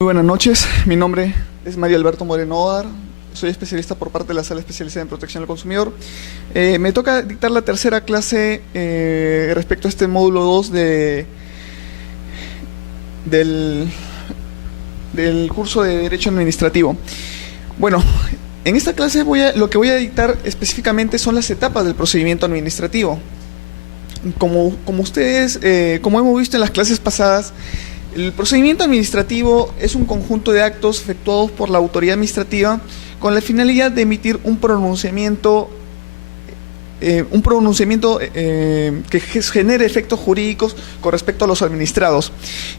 Muy buenas noches, mi nombre es Mario Alberto Moreno Odar, soy especialista por parte de la Sala Especializada en Protección al Consumidor. Me toca dictar la tercera clase respecto a este módulo 2 del, del curso de Derecho Administrativo. Bueno, en esta clase lo que voy a dictar específicamente son las etapas del procedimiento administrativo. Como hemos visto en las clases pasadas, el procedimiento administrativo es un conjunto de actos efectuados por la autoridad administrativa con la finalidad de emitir un pronunciamiento que genere efectos jurídicos con respecto a los administrados.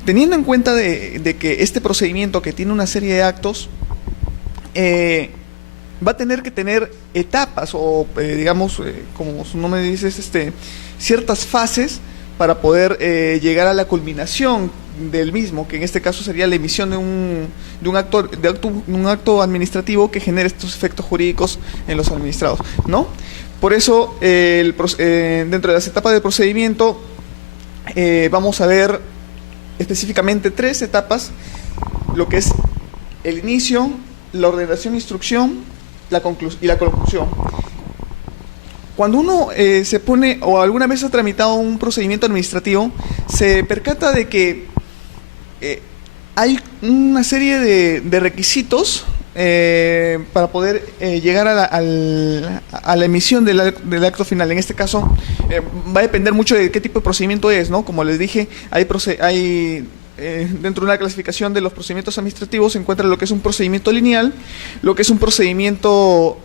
Teniendo en cuenta de que este procedimiento, que tiene una serie de actos, va a tener que tener etapas o, como su nombre dice, ciertas fases para poder llegar a la culminación del mismo, que en este caso sería la emisión de un acto administrativo que genere estos efectos jurídicos en los administrados, ¿no? Por eso, dentro de las etapas del procedimiento, vamos a ver específicamente tres etapas: lo que es el inicio, la ordenación e instrucción y la conclusión. Cuando uno se pone o alguna vez ha tramitado un procedimiento administrativo, se percata de que hay una serie de requisitos para poder llegar a la emisión del acto final. En este caso, va a depender mucho de qué tipo de procedimiento es, ¿no? Como les dije, dentro de una clasificación de los procedimientos administrativos se encuentra lo que es un procedimiento lineal, lo que es un procedimiento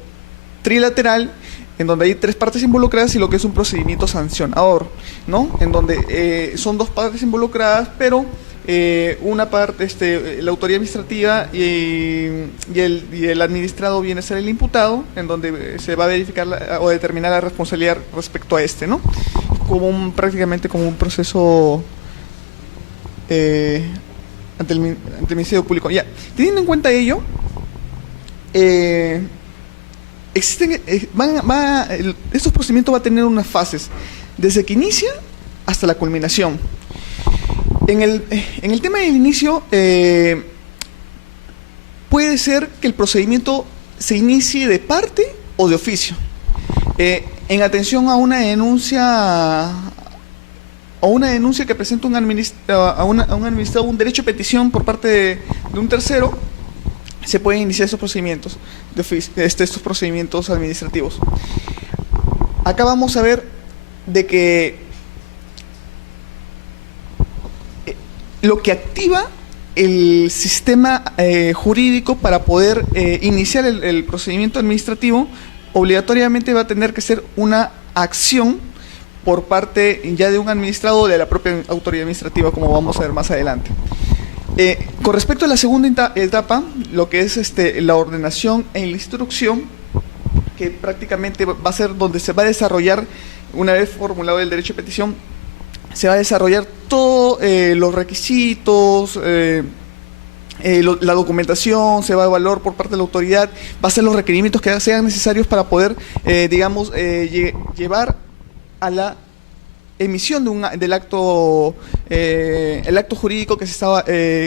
trilateral, en donde hay tres partes involucradas, y lo que es un procedimiento sancionador, ¿no? En donde son dos partes involucradas, pero una parte, la autoridad administrativa y el administrado viene a ser el imputado, en donde se va a verificar o determinar la responsabilidad respecto a ¿no? Prácticamente como un proceso ante el Ministerio Público. Ya, teniendo en cuenta ello, estos procedimientos van a tener unas fases, desde que inicia hasta la culminación. En el tema del inicio, puede ser que el procedimiento se inicie de parte o de oficio, en atención a una denuncia que presenta un administrado, un derecho de petición por parte de un tercero. Se pueden iniciar esos procedimientos estos procedimientos administrativos. Acá vamos a ver de que lo que activa el sistema jurídico para poder iniciar el procedimiento administrativo obligatoriamente va a tener que ser una acción por parte ya de un administrado o de la propia autoridad administrativa, como vamos a ver más adelante. Con respecto a la segunda etapa, lo que es la ordenación e la instrucción, que prácticamente va a ser donde se va a desarrollar, una vez formulado el derecho de petición, se va a desarrollar todos los requisitos, la documentación, se va a evaluar por parte de la autoridad, va a ser los requerimientos que sean necesarios para poder, llevar a la emisión del acto, el acto jurídico que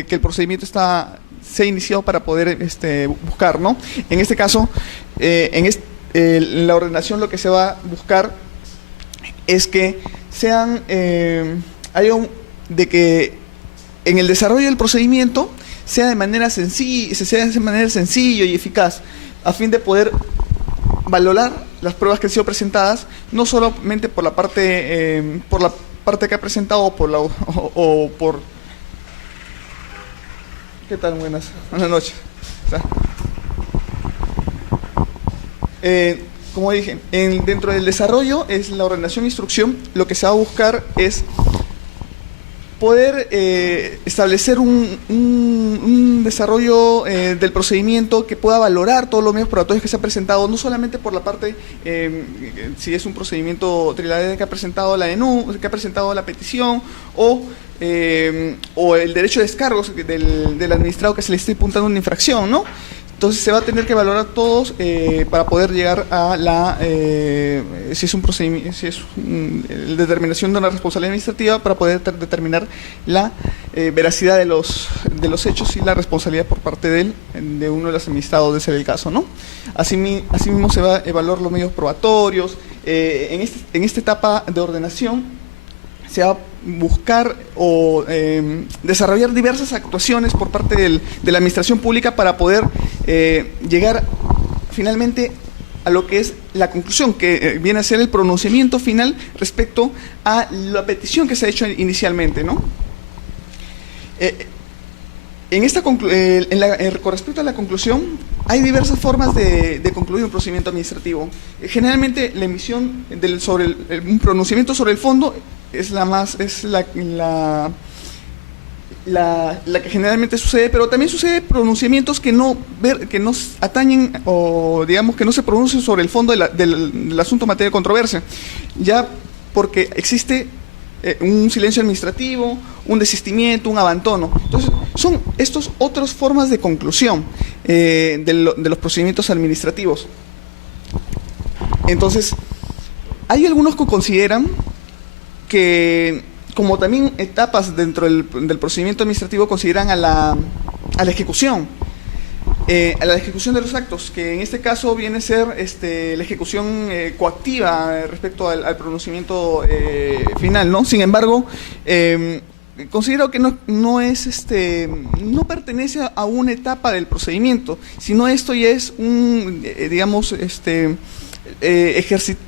el procedimiento se ha iniciado para poder buscar, ¿no? En este caso, la ordenación, lo que se va a buscar es que de que en el desarrollo del procedimiento sea de manera sencilla y eficaz, a fin de poder valorar las pruebas que han sido presentadas, no solamente por la parte que ha presentado o por ¿qué tal? Buenas noches. Como dije, dentro del desarrollo es la ordenación e instrucción. Lo que se va a buscar es poder establecer un desarrollo del procedimiento que pueda valorar todos los medios probatorios que se ha presentado, no solamente por la parte, si es un procedimiento trilateral que ha presentado la denuncia, que ha presentado la petición, o el derecho de descargos del administrado que se le está imputando una infracción, ¿no? Entonces se va a tener que valorar todos para poder llegar a la si es un procedimiento, si es la determinación de una responsabilidad administrativa, para poder determinar la veracidad de los hechos y la responsabilidad por parte de uno de los administrados, de ser el caso, ¿no? Asimismo se va a evaluar los medios probatorios. En esta etapa de ordenación se va a buscar o desarrollar diversas actuaciones por parte de la administración pública para poder llegar finalmente a lo que es la conclusión, que viene a ser el pronunciamiento final respecto a la petición que se ha hecho inicialmente, ¿no? Con respecto a la conclusión, hay diversas formas de concluir un procedimiento administrativo. Generalmente la emisión un pronunciamiento sobre el fondo es la que generalmente sucede, pero también sucede pronunciamientos que no atañen, o digamos que no se pronuncian sobre el fondo del asunto materia de controversia, ya porque existe un silencio administrativo, un desistimiento, un abandono. Entonces, son estas otras formas de conclusión de los procedimientos administrativos. Entonces, hay algunos que consideran que, como también etapas dentro del procedimiento administrativo, consideran a la ejecución. A la ejecución de los actos, que en este caso viene a ser la ejecución coactiva respecto al pronunciamiento final, ¿no? Sin embargo, considero que no pertenece a una etapa del procedimiento, sino esto ya es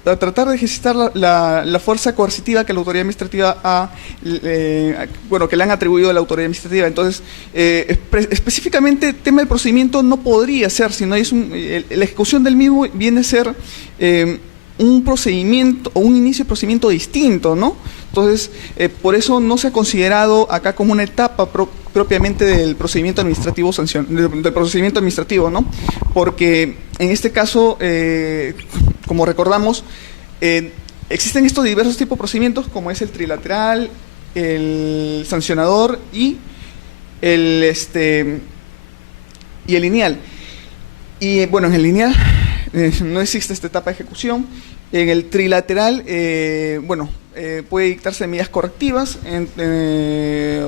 tratar de ejercitar la fuerza coercitiva que la autoridad administrativa que le han atribuido a la autoridad administrativa. Entonces, específicamente el tema del procedimiento no podría ser, sino la ejecución del mismo viene a ser un procedimiento o un inicio de procedimiento distinto, ¿no? Entonces, por eso no se ha considerado acá como una etapa propiamente del procedimiento administrativo ¿no? Porque en este caso, como recordamos, existen estos diversos tipos de procedimientos, como es el trilateral, el sancionador y el lineal. Y bueno, en el lineal no existe esta etapa de ejecución. En el trilateral, puede dictarse medidas correctivas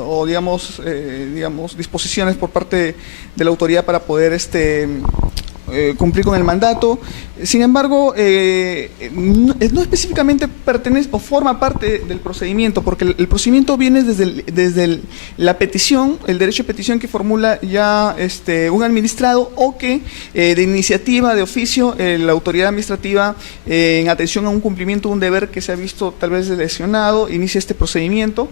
o digamos disposiciones por parte de la autoridad para poder cumplir con el mandato. Sin embargo, no específicamente pertenece o forma parte del procedimiento, porque el procedimiento viene desde la petición, el derecho de petición que formula ya un administrado, o que de iniciativa, de oficio, la autoridad administrativa, en atención a un cumplimiento de un deber que se ha visto tal vez lesionado, inicia este procedimiento,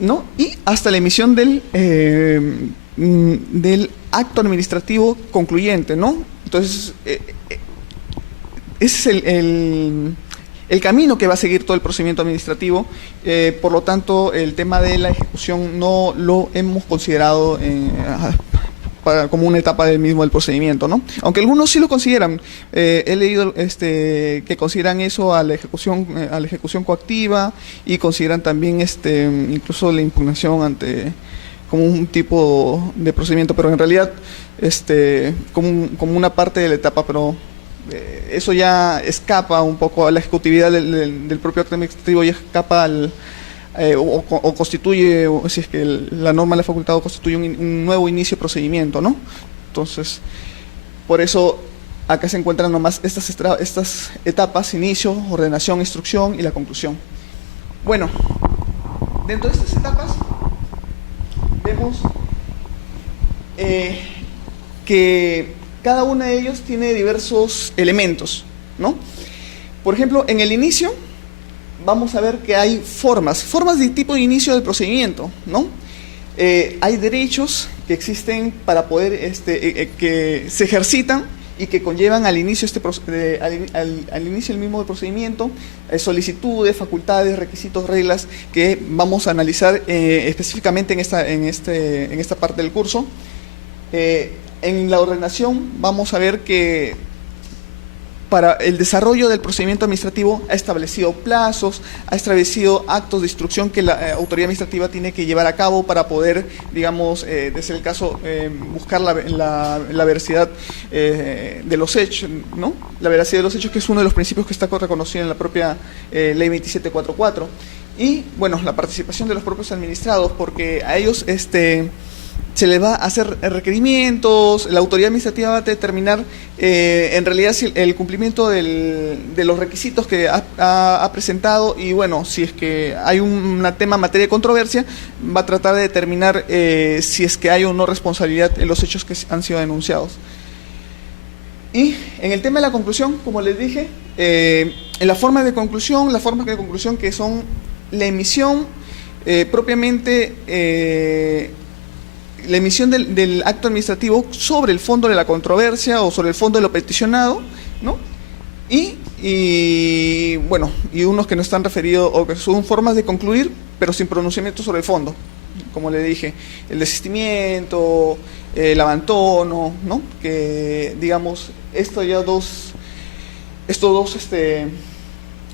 ¿no? Y hasta la emisión del acto administrativo concluyente, ¿no? Entonces, ese es el camino que va a seguir todo el procedimiento administrativo. Por lo tanto, el tema de la ejecución no lo hemos considerado como una etapa del procedimiento, ¿no? Aunque algunos sí lo consideran. He leído que consideran eso a la ejecución coactiva, y consideran también incluso la impugnación como un tipo de procedimiento, pero en realidad como una parte de la etapa, pero eso ya escapa un poco a la ejecutividad del propio acto administrativo, ya escapa o constituye, o si es que la norma de la facultad constituye un nuevo inicio de procedimiento, ¿no? Entonces, por eso acá se encuentran nomás estas etapas: inicio, ordenación, instrucción y la conclusión. Bueno, dentro de estas etapas vemos que cada uno de ellos tiene diversos elementos, ¿no? Por ejemplo, en el inicio vamos a ver que hay formas de tipo de inicio del procedimiento, ¿no? Hay derechos que existen para poder, que se ejercitan y que conllevan al inicio al inicio del mismo procedimiento, solicitudes, facultades, requisitos, reglas, que vamos a analizar específicamente en esta parte del curso. En la ordenación vamos a ver que para el desarrollo del procedimiento administrativo ha establecido plazos, ha establecido actos de instrucción que la autoridad administrativa tiene que llevar a cabo para poder, digamos, de ser el caso, buscar la veracidad de los hechos, ¿no? La veracidad de los hechos, que es uno de los principios que está reconocido en la propia Ley 2744. Y, bueno, la participación de los propios administrados, porque a ellos se les va a hacer requerimientos, la autoridad administrativa va a determinar en realidad si el cumplimiento de los requisitos que ha presentado, y bueno, si es que hay un tema materia de controversia, va a tratar de determinar si es que hay o no responsabilidad en los hechos que han sido denunciados. Y en el tema de la conclusión, como les dije, en las formas de conclusión, que son la emisión propiamente... la emisión del acto administrativo sobre el fondo de la controversia o sobre el fondo de lo peticionado, ¿no? Y bueno, y unos que no están referidos o que son formas de concluir, pero sin pronunciamiento sobre el fondo, como le dije, el desistimiento, el abandono, ¿no? Que, digamos, estos dos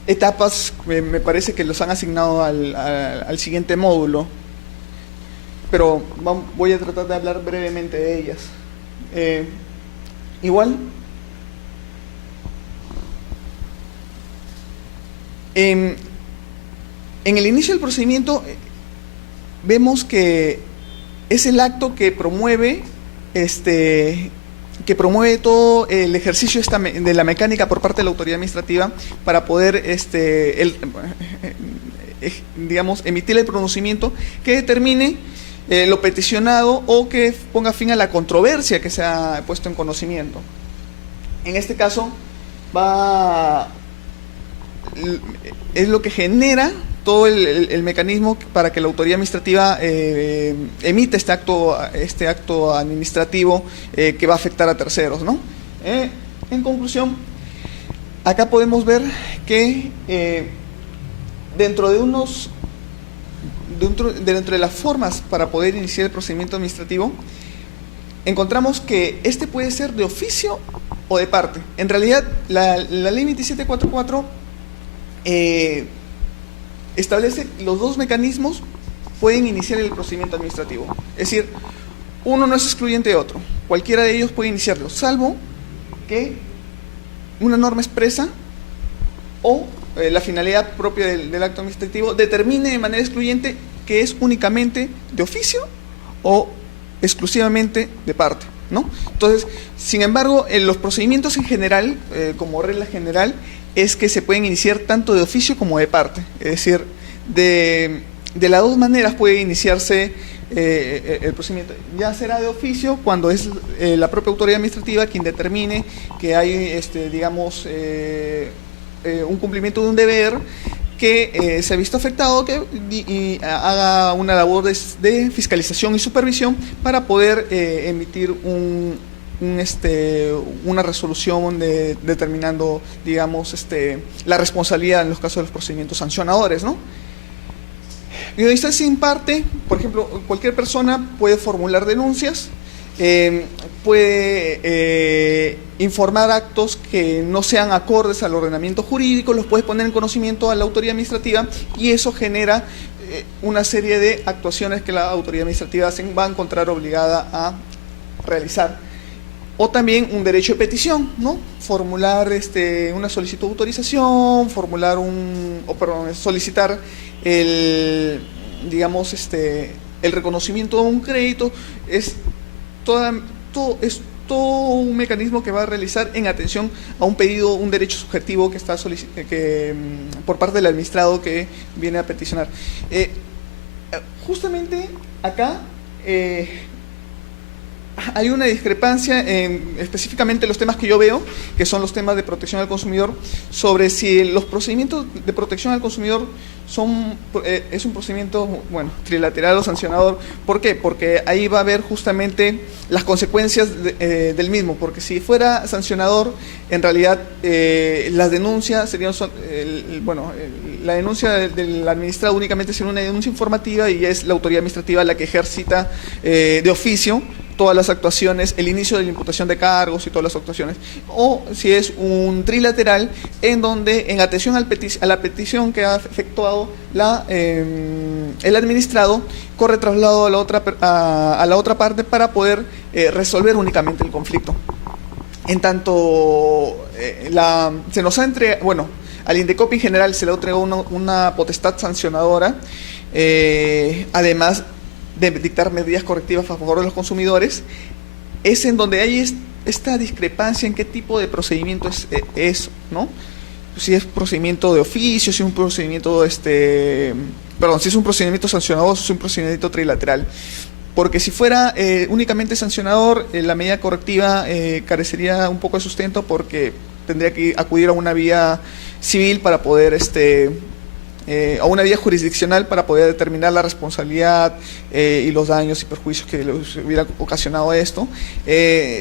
etapas me parece que los han asignado al siguiente módulo. Pero voy a tratar de hablar brevemente de ellas. Igual, en el inicio del procedimiento vemos que es el acto que promueve todo el ejercicio de la mecánica por parte de la autoridad administrativa para poder digamos, emitir el pronunciamiento que determine lo peticionado o que ponga fin a la controversia que se ha puesto en conocimiento. En este caso, es lo que genera todo el mecanismo para que la autoridad administrativa emita este acto administrativo que va a afectar a terceros, ¿no? En conclusión, acá podemos ver que dentro de las formas para poder iniciar el procedimiento administrativo, encontramos que puede ser de oficio o de parte. En realidad, la Ley 2744 establece los dos mecanismos pueden iniciar el procedimiento administrativo. Es decir, uno no es excluyente de otro. Cualquiera de ellos puede iniciarlo, salvo que una norma expresa o la finalidad propia del acto administrativo determine de manera excluyente que es únicamente de oficio o exclusivamente de parte, ¿no? Entonces, sin embargo, en los procedimientos en general, como regla general, es que se pueden iniciar tanto de oficio como de parte. Es decir, de las dos maneras puede iniciarse el procedimiento. Ya será de oficio cuando es la propia autoridad administrativa quien determine que hay, digamos, un cumplimiento de un deber que se ha visto afectado y haga una labor de fiscalización y supervisión para poder emitir una resolución determinando, digamos, la responsabilidad en los casos de los procedimientos sancionadores, ¿no? Y de instancia sin parte, por ejemplo, cualquier persona puede formular denuncias, puede informar actos que no sean acordes al ordenamiento jurídico, los puede poner en conocimiento a la autoridad administrativa y eso genera una serie de actuaciones que la autoridad administrativa va a encontrar obligada a realizar. O también un derecho de petición, ¿no? Formular una solicitud de autorización, solicitar el reconocimiento de un crédito, es todo un mecanismo que va a realizar en atención a un pedido, un derecho subjetivo que está por parte del administrado que viene a peticionar. Justamente acá hay una discrepancia específicamente los temas que yo veo, que son los temas de protección al consumidor, sobre si los procedimientos de protección al consumidor es un procedimiento, bueno, trilateral o sancionador. ¿Por qué? Porque ahí va a haber justamente las consecuencias del mismo, porque si fuera sancionador, en realidad las denuncias serían, la denuncia del administrado únicamente sería una denuncia informativa y es la autoridad administrativa la que ejercita de oficio todas las actuaciones, el inicio de la imputación de cargos y todas las actuaciones, o si es un trilateral en donde en atención a la petición que ha efectuado el administrado, corre traslado a la otra parte para poder resolver únicamente el conflicto. En tanto, se nos ha entregado, bueno, al Indecopi en general se le ha entregado una potestad sancionadora, además de dictar medidas correctivas a favor de los consumidores. Es en donde hay esta discrepancia en qué tipo de procedimiento es, ¿no? Si es procedimiento de oficio, si es un procedimiento, si es un procedimiento sancionador, si es un procedimiento trilateral. Porque si fuera únicamente sancionador, la medida correctiva carecería un poco de sustento, porque tendría que acudir a una vía civil para poder a una vía jurisdiccional para poder determinar la responsabilidad y los daños y perjuicios que le hubiera ocasionado esto.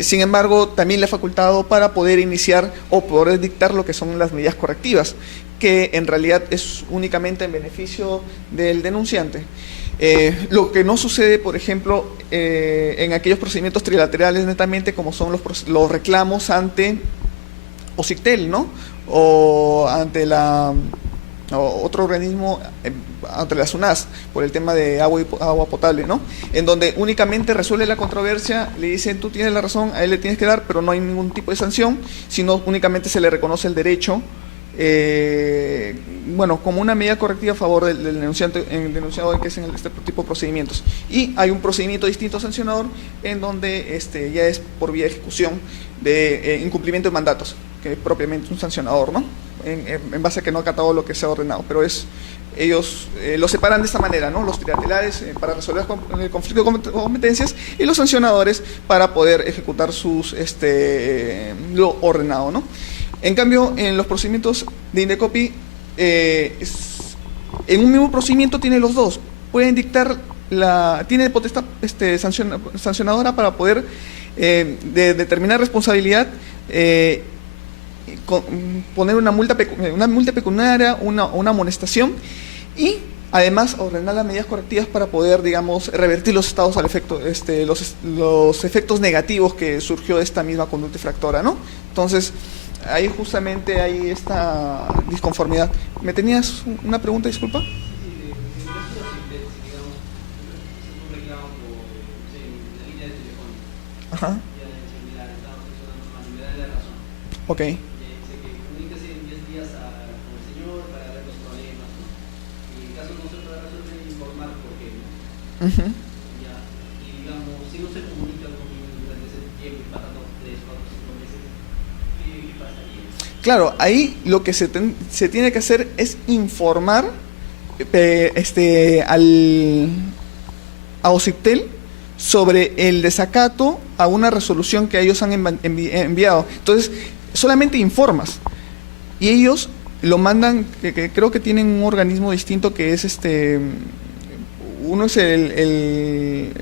Sin embargo, también le ha facultado para poder iniciar o poder dictar lo que son las medidas correctivas, que en realidad es únicamente en beneficio del denunciante. Lo que no sucede, por ejemplo, en aquellos procedimientos trilaterales netamente, como son los reclamos ante OCITEL, ¿no? O ante otro organismo, ante la SUNAS, por el tema de agua potable, ¿no? En donde únicamente resuelve la controversia, le dicen, tú tienes la razón, a él le tienes que dar, pero no hay ningún tipo de sanción, sino únicamente se le reconoce el derecho, como una medida correctiva a favor del denunciado que es en este tipo de procedimientos. Y hay un procedimiento distinto sancionador en donde ya es por vía de ejecución de incumplimiento de mandatos, que es propiamente un sancionador, ¿no? En base a que no ha acatado lo que se ha ordenado, pero ellos lo separan de esta manera, ¿no? Los trilaterales para resolver el conflicto de competencias y los sancionadores para poder ejecutar lo ordenado, ¿no? En cambio, en los procedimientos de Indecopi, en un mismo procedimiento tiene los dos. Pueden dictar, tiene potestad sancionadora para poder determinar responsabilidad, poner una multa pecuniaria, una amonestación, y además ordenar las medidas correctivas para poder, digamos, revertir los estados al efecto, los efectos negativos que surgió de esta misma conducta infractora, ¿no? Entonces, ahí justamente hay esta disconformidad. ¿Me tenías una pregunta, disculpa? Ajá. Ok. Uh-huh. Y digamos, si no se comunica conmigo durante ese tiempo y pasa 2, 3, 4, 5 meses, ¿qué pasaría? Claro, ahí lo que se tiene que hacer es informar a OCITEL sobre el desacato a una resolución que ellos han enviado. Entonces, solamente informas y ellos lo mandan, que creo que tienen un organismo distinto que es uno es el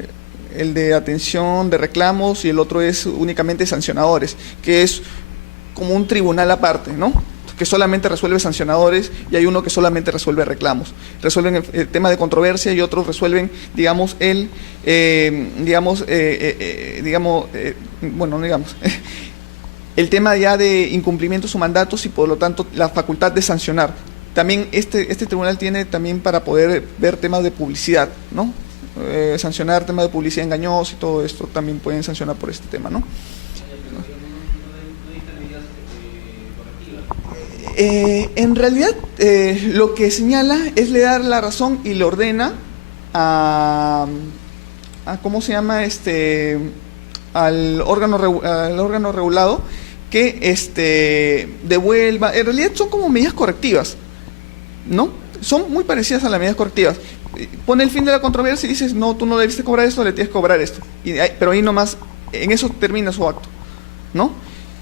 de atención de reclamos y el otro es únicamente sancionadores, que es como un tribunal aparte, ¿no? Que solamente resuelve sancionadores, y hay uno que solamente resuelve reclamos. Resuelven el tema de controversia y otros resuelven, digamos, el tema ya de incumplimiento de sus mandatos y por lo tanto la facultad de sancionar. También este tribunal tiene también para poder ver temas de publicidad, ¿no? Sancionar temas de publicidad engañosa y todo esto también pueden sancionar por este tema, ¿no? En realidad, lo que señala es le dar la razón y le ordena a ¿cómo se llama? Al órgano regulado que devuelva. En realidad son como medidas correctivas, ¿no? Son muy parecidas a las medidas correctivas. Pone el fin de la controversia y dices, no, tú no debiste cobrar esto, le tienes que cobrar esto. Pero ahí nomás, en eso termina su acto, ¿no?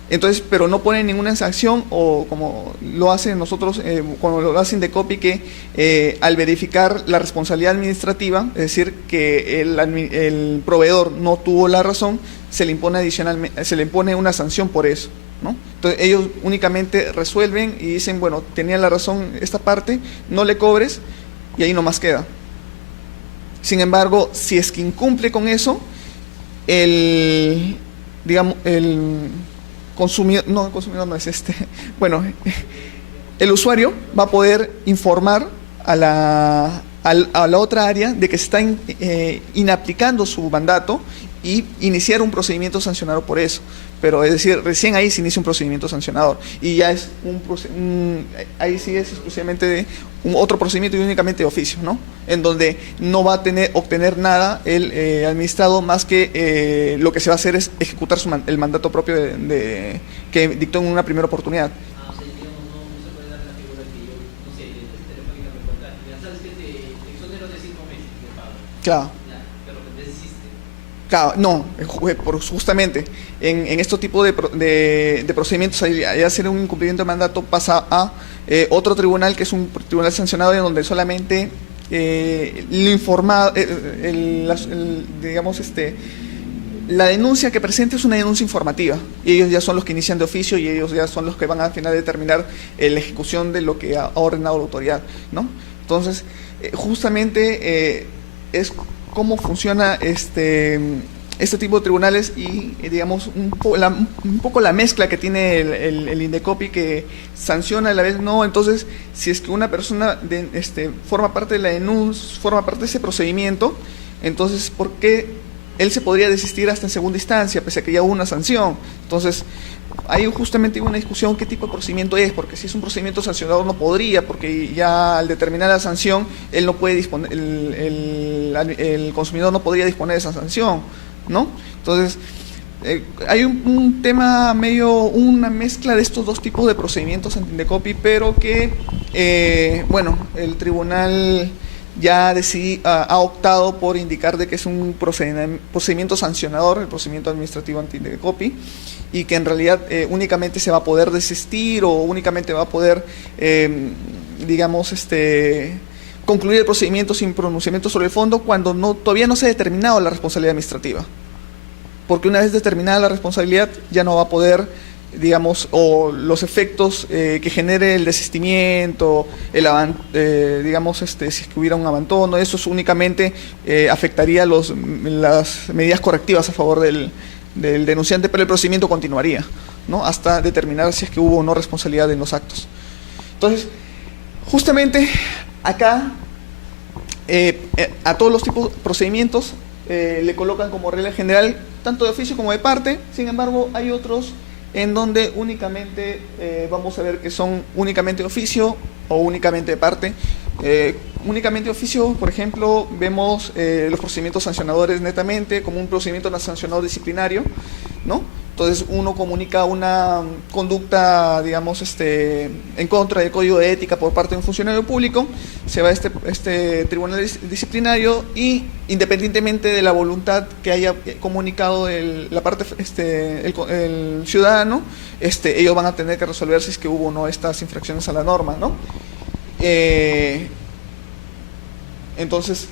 Entonces, pero no pone ninguna sanción, o como lo hacen nosotros, cuando lo hacen Indecopi, que al verificar la responsabilidad administrativa, es decir, que el proveedor no tuvo la razón, se le impone una sanción por eso, ¿no? Entonces, ellos únicamente resuelven y dicen, bueno, tenía la razón esta parte, no le cobres, y ahí nomás queda. Sin embargo, si es que incumple con eso, el, digamos, el consumidor no es bueno, el usuario va a poder informar a la otra área de que se está inaplicando su mandato y iniciar un procedimiento sancionador por eso. Pero es decir, recién ahí se inicia un procedimiento sancionador y ya es ahí sí es exclusivamente otro procedimiento y únicamente de oficio, ¿no? En donde no va a obtener nada el administrado más que lo que se va a hacer es ejecutar el mandato propio que dictó en una primera oportunidad. O sea, digamos, no se puede dar la figura que yo, no sé, Telefónica me contacta, ya sabes que te exonero de 5 meses de pago. Claro. Ya, pero desiste. Claro, no, justamente en este tipo de procedimientos, al hacer un incumplimiento de mandato pasa a otro tribunal que es un tribunal sancionado en donde solamente lo informa, digamos, la denuncia que presente es una denuncia informativa y ellos ya son los que inician de oficio y ellos ya son los que van al final determinar la ejecución de lo que ha ordenado la autoridad, ¿no? Entonces, justamente es cómo funciona este tipo de tribunales y digamos un poco la mezcla que tiene el Indecopi, que sanciona a la vez no. Entonces, si es que una persona forma parte de la denuncia, forma parte de ese procedimiento, entonces ¿por qué él se podría desistir hasta en segunda instancia pese a que ya hubo una sanción? Entonces hay justamente una discusión qué tipo de procedimiento es, porque si es un procedimiento sancionador no podría, porque ya al determinar la sanción él no puede disponer, el consumidor no podría disponer de esa sanción, ¿no? Entonces hay un tema una mezcla de estos dos tipos de procedimientos ante Indecopi, pero que bueno, el tribunal ya ha optado por indicar de que es un procedimiento sancionador, el procedimiento administrativo ante Indecopi, y que en realidad únicamente se va a poder desistir o únicamente va a poder, digamos, concluir el procedimiento sin pronunciamiento sobre el fondo cuando todavía no se ha determinado la responsabilidad administrativa. Porque una vez determinada la responsabilidad ya no va a poder, digamos, o los efectos que genere el desistimiento, digamos, si es que hubiera un abandono, eso únicamente afectaría las medidas correctivas a favor del denunciante, pero el procedimiento continuaría, ¿no? Hasta determinar si es que hubo o no responsabilidad en los actos. Entonces, justamente acá, a todos los tipos de procedimientos le colocan como regla general, tanto de oficio como de parte. Sin embargo, hay otros en donde únicamente vamos a ver que son únicamente de oficio o únicamente de parte. Únicamente de oficio, por ejemplo, vemos los procedimientos sancionadores netamente como un procedimiento sancionador disciplinario, ¿no? Entonces uno comunica una conducta, digamos, en contra del código de ética por parte de un funcionario público, se va a este tribunal disciplinario y independientemente de la voluntad que haya comunicado el ciudadano, ellos van a tener que resolver si es que hubo o no estas infracciones a la norma, ¿no? Entonces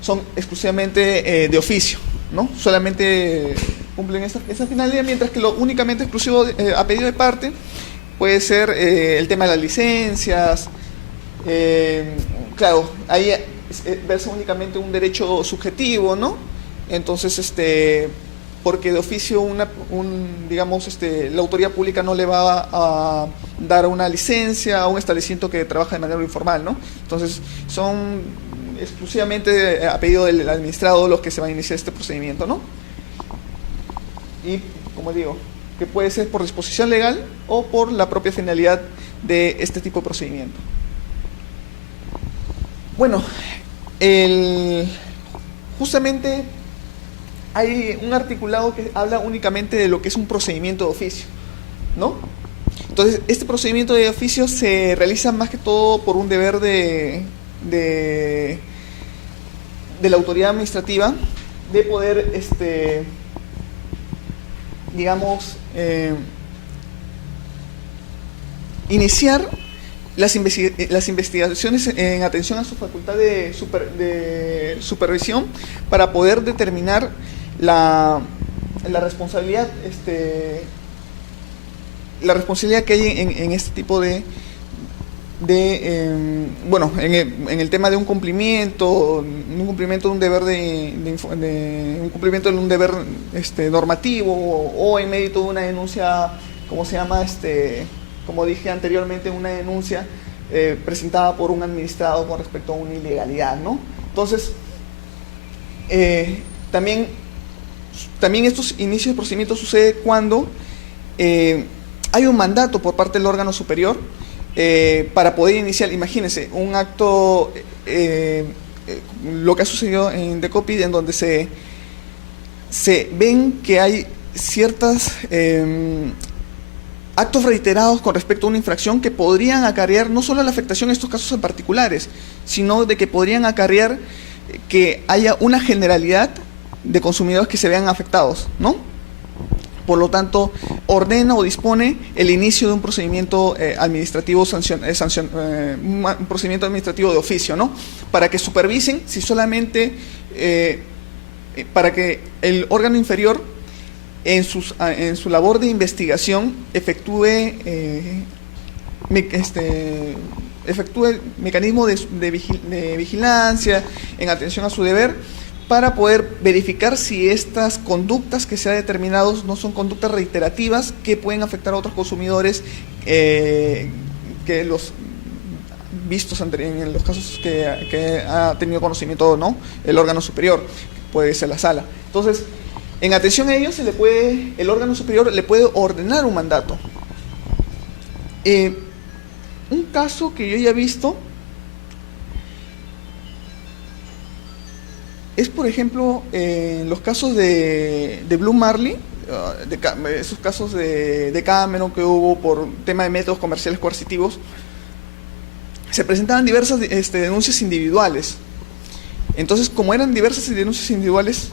son exclusivamente de oficio, ¿no? Solamente cumplen esa finalidad, mientras que lo únicamente exclusivo a pedido de parte puede ser el tema de las licencias. Claro, ahí versa únicamente un derecho subjetivo, ¿no? Entonces, porque de oficio digamos, la autoridad pública no le va a dar una licencia a un establecimiento que trabaja de manera informal, ¿no? Entonces, son exclusivamente a pedido del administrado los que se va a iniciar este procedimiento, ¿no? Y, como digo, que puede ser por disposición legal o por la propia finalidad de este tipo de procedimiento. Bueno, justamente hay un articulado que habla únicamente de lo que es un procedimiento de oficio, ¿no? Entonces, este procedimiento de oficio se realiza más que todo por un deber de la autoridad administrativa de poder, digamos, iniciar las investigaciones en atención a su facultad de supervisión para poder determinar la responsabilidad que hay en este tipo bueno, en el tema de un cumplimiento de un deber un cumplimiento de un deber normativo o en mérito de una denuncia, ¿cómo se llama? Como dije anteriormente, una denuncia presentada por un administrado con respecto a una ilegalidad, ¿no? Entonces, también estos inicios de procedimiento sucede cuando hay un mandato por parte del órgano superior para poder iniciar, imagínense, un acto, lo que ha sucedido en Decopi, en donde se ven que hay ciertos actos reiterados con respecto a una infracción que podrían acarrear no solo la afectación en estos casos en particulares, sino de que podrían acarrear que haya una generalidad de consumidores que se vean afectados, ¿no? Por lo tanto, ordena o dispone el inicio de un procedimiento administrativo un procedimiento administrativo de oficio, ¿no? Para que supervisen si solamente, para que el órgano inferior en su labor de investigación efectúe mecanismo de vigilancia en atención a su deber, para poder verificar si estas conductas que se han determinado no son conductas reiterativas que pueden afectar a otros consumidores que los vistos en los casos que ha tenido conocimiento, ¿no?, el órgano superior, puede ser la sala. Entonces, en atención a ello, el órgano superior le puede ordenar un mandato. Un caso que yo ya he visto es, por ejemplo, los casos de Blue Marley, esos casos de Cameron que hubo por tema de métodos comerciales coercitivos. Se presentaban diversas denuncias individuales. Entonces, como eran diversas denuncias individuales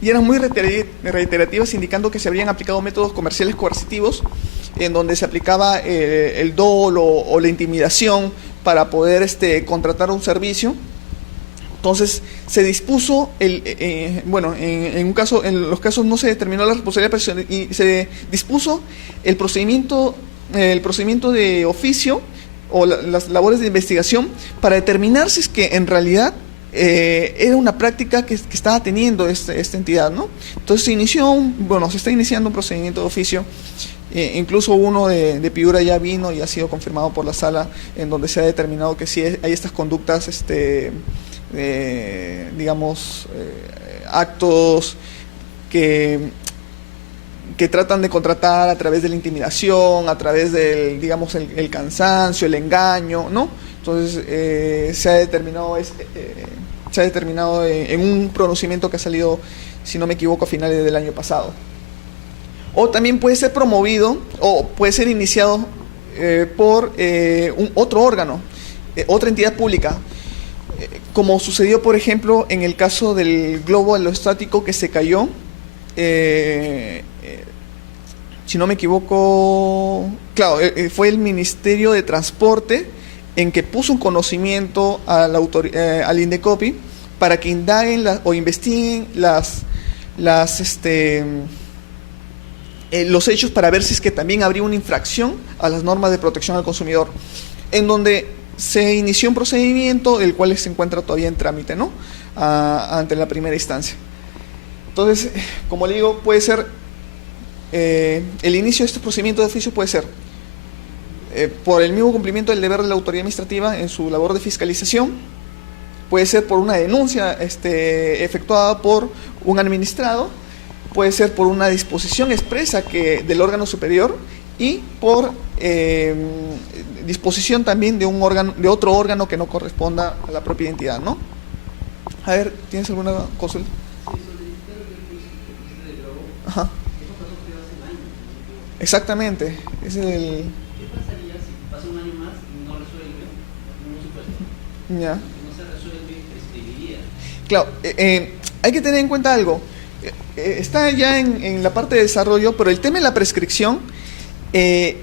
y eran muy reiterativas, indicando que se habrían aplicado métodos comerciales coercitivos, en donde se aplicaba el dolo o la intimidación para poder contratar un servicio. Entonces se dispuso en los casos no se determinó la responsabilidad y se dispuso el procedimiento de oficio o las labores de investigación para determinar si es que en realidad era una práctica que estaba teniendo esta entidad, ¿no? Entonces se está iniciando un procedimiento de oficio. Incluso uno de Piura ya vino y ha sido confirmado por la sala, en donde se ha determinado que sí hay estas conductas, actos que tratan de contratar a través de la intimidación, a través del, el cansancio, el engaño, ¿no? Entonces se ha determinado en un pronunciamiento que ha salido, si no me equivoco, a finales del año pasado. O también puede ser promovido o puede ser iniciado por otro órgano, otra entidad pública, como sucedió, por ejemplo, en el caso del globo aerostático que se cayó, si no me equivoco, claro, fue el Ministerio de Transporte en que puso un conocimiento al Indecopi para que indaguen o investiguen los hechos, para ver si es que también habría una infracción a las normas de protección al consumidor, en donde se inició un procedimiento, el cual se encuentra todavía en trámite, ¿no?, ante la primera instancia. Entonces, como le digo, puede ser, el inicio de este procedimiento de oficio puede ser por el mismo cumplimiento del deber de la autoridad administrativa en su labor de fiscalización, puede ser por una denuncia efectuada por un administrado, puede ser por una disposición expresa del órgano superior y por disposición también de otro órgano que no corresponda a la propia entidad, ¿no? A ver, ¿tienes alguna consulta? Sí, solicitar el juicio de globo. Ajá. Eso pasó hace un año. Exactamente. ¿Qué pasaría si pasa un año más y no resuelve? No supuesto. Ya. Si no se resuelve, prescribiría. Claro, hay que tener en cuenta algo. Está ya en la parte de desarrollo, pero el tema de la prescripción, en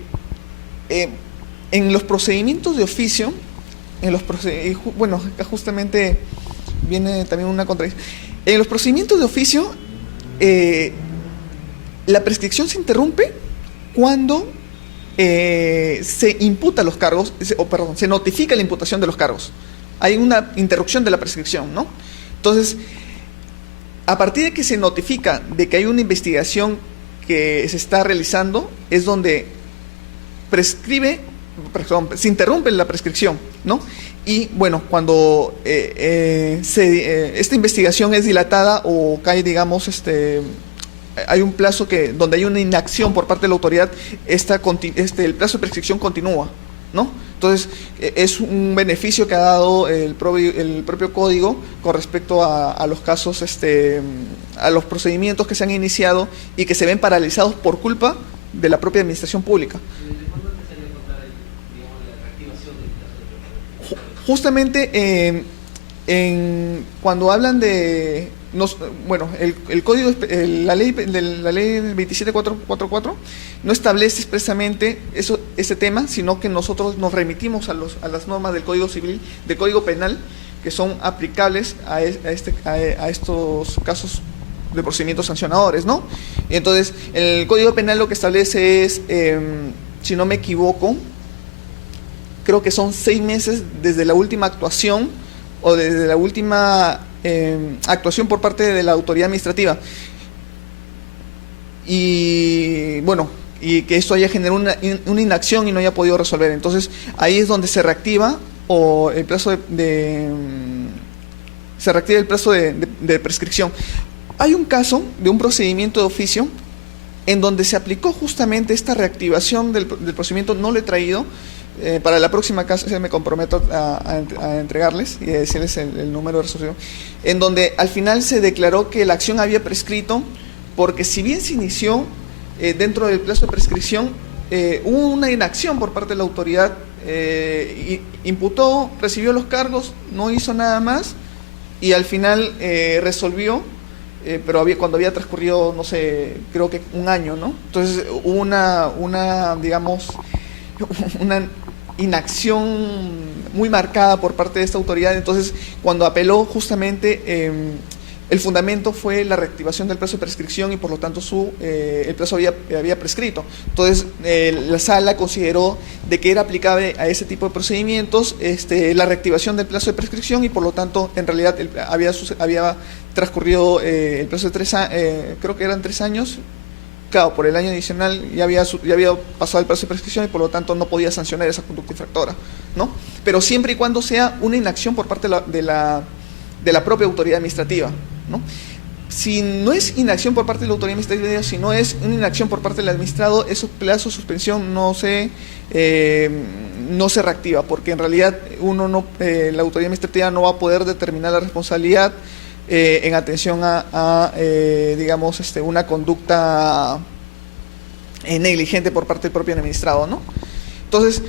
los procedimientos de oficio, justamente viene también una contradicción. En los procedimientos de oficio, la prescripción se interrumpe cuando se imputa los cargos, se notifica la imputación de los cargos. Hay una interrupción de la prescripción, ¿no? Entonces, a partir de que se notifica de que hay una investigación que se está realizando, es donde se interrumpe la prescripción, ¿no? Y bueno, cuando esta investigación es dilatada o cae, digamos, hay un plazo donde hay una inacción por parte de la autoridad, el plazo de prescripción continúa, ¿no? Entonces, es un beneficio que ha dado el propio código con respecto a los casos, a los procedimientos que se han iniciado y que se ven paralizados por culpa de la propia administración pública. ¿Desde cuándo empezaría a contar digamos, la reactivación del plazo de prescripción? Justamente cuando hablan de... bueno, el código, la ley 27444 no establece expresamente ese tema, sino que nosotros nos remitimos a las normas del Código Civil, del Código Penal, que son aplicables a estos casos de procedimientos sancionadores, ¿no? Entonces, el Código Penal lo que establece es, si no me equivoco, creo que son 6 meses desde la última actuación o desde la última actuación por parte de la autoridad administrativa. Y bueno, y que esto haya generado una inacción y no haya podido resolver. Entonces, ahí es donde se reactiva o el plazo se reactiva el plazo de prescripción. Hay un caso de un procedimiento de oficio en donde se aplicó justamente esta reactivación del procedimiento. No lo he traído. Para la próxima caso me comprometo a entregarles y a decirles el número de resolución, en donde al final se declaró que la acción había prescrito, porque si bien se inició dentro del plazo de prescripción, hubo una inacción por parte de la autoridad, imputó, recibió los cargos, no hizo nada más y al final resolvió, pero cuando había transcurrido, no sé, creo que un año, ¿no? Entonces hubo digamos, una inacción muy marcada por parte de esta autoridad. Entonces, cuando apeló, justamente el fundamento fue la reactivación del plazo de prescripción y por lo tanto el plazo había prescrito. Entonces, la sala consideró de que era aplicable a ese tipo de procedimientos la reactivación del plazo de prescripción y por lo tanto, en realidad, había transcurrido el plazo de 3 años, creo que eran 3 años. Claro, por el año adicional ya había pasado el plazo de prescripción y por lo tanto no podía sancionar esa conducta infractora, ¿no? Pero siempre y cuando sea una inacción por parte de la propia autoridad administrativa, ¿no? Si no es inacción por parte de la autoridad administrativa, si no es una inacción por parte del administrado, esos plazos de suspensión no se reactiva, porque en realidad la autoridad administrativa no va a poder determinar la responsabilidad en atención a digamos, una conducta negligente por parte del propio administrado, ¿no? Entonces,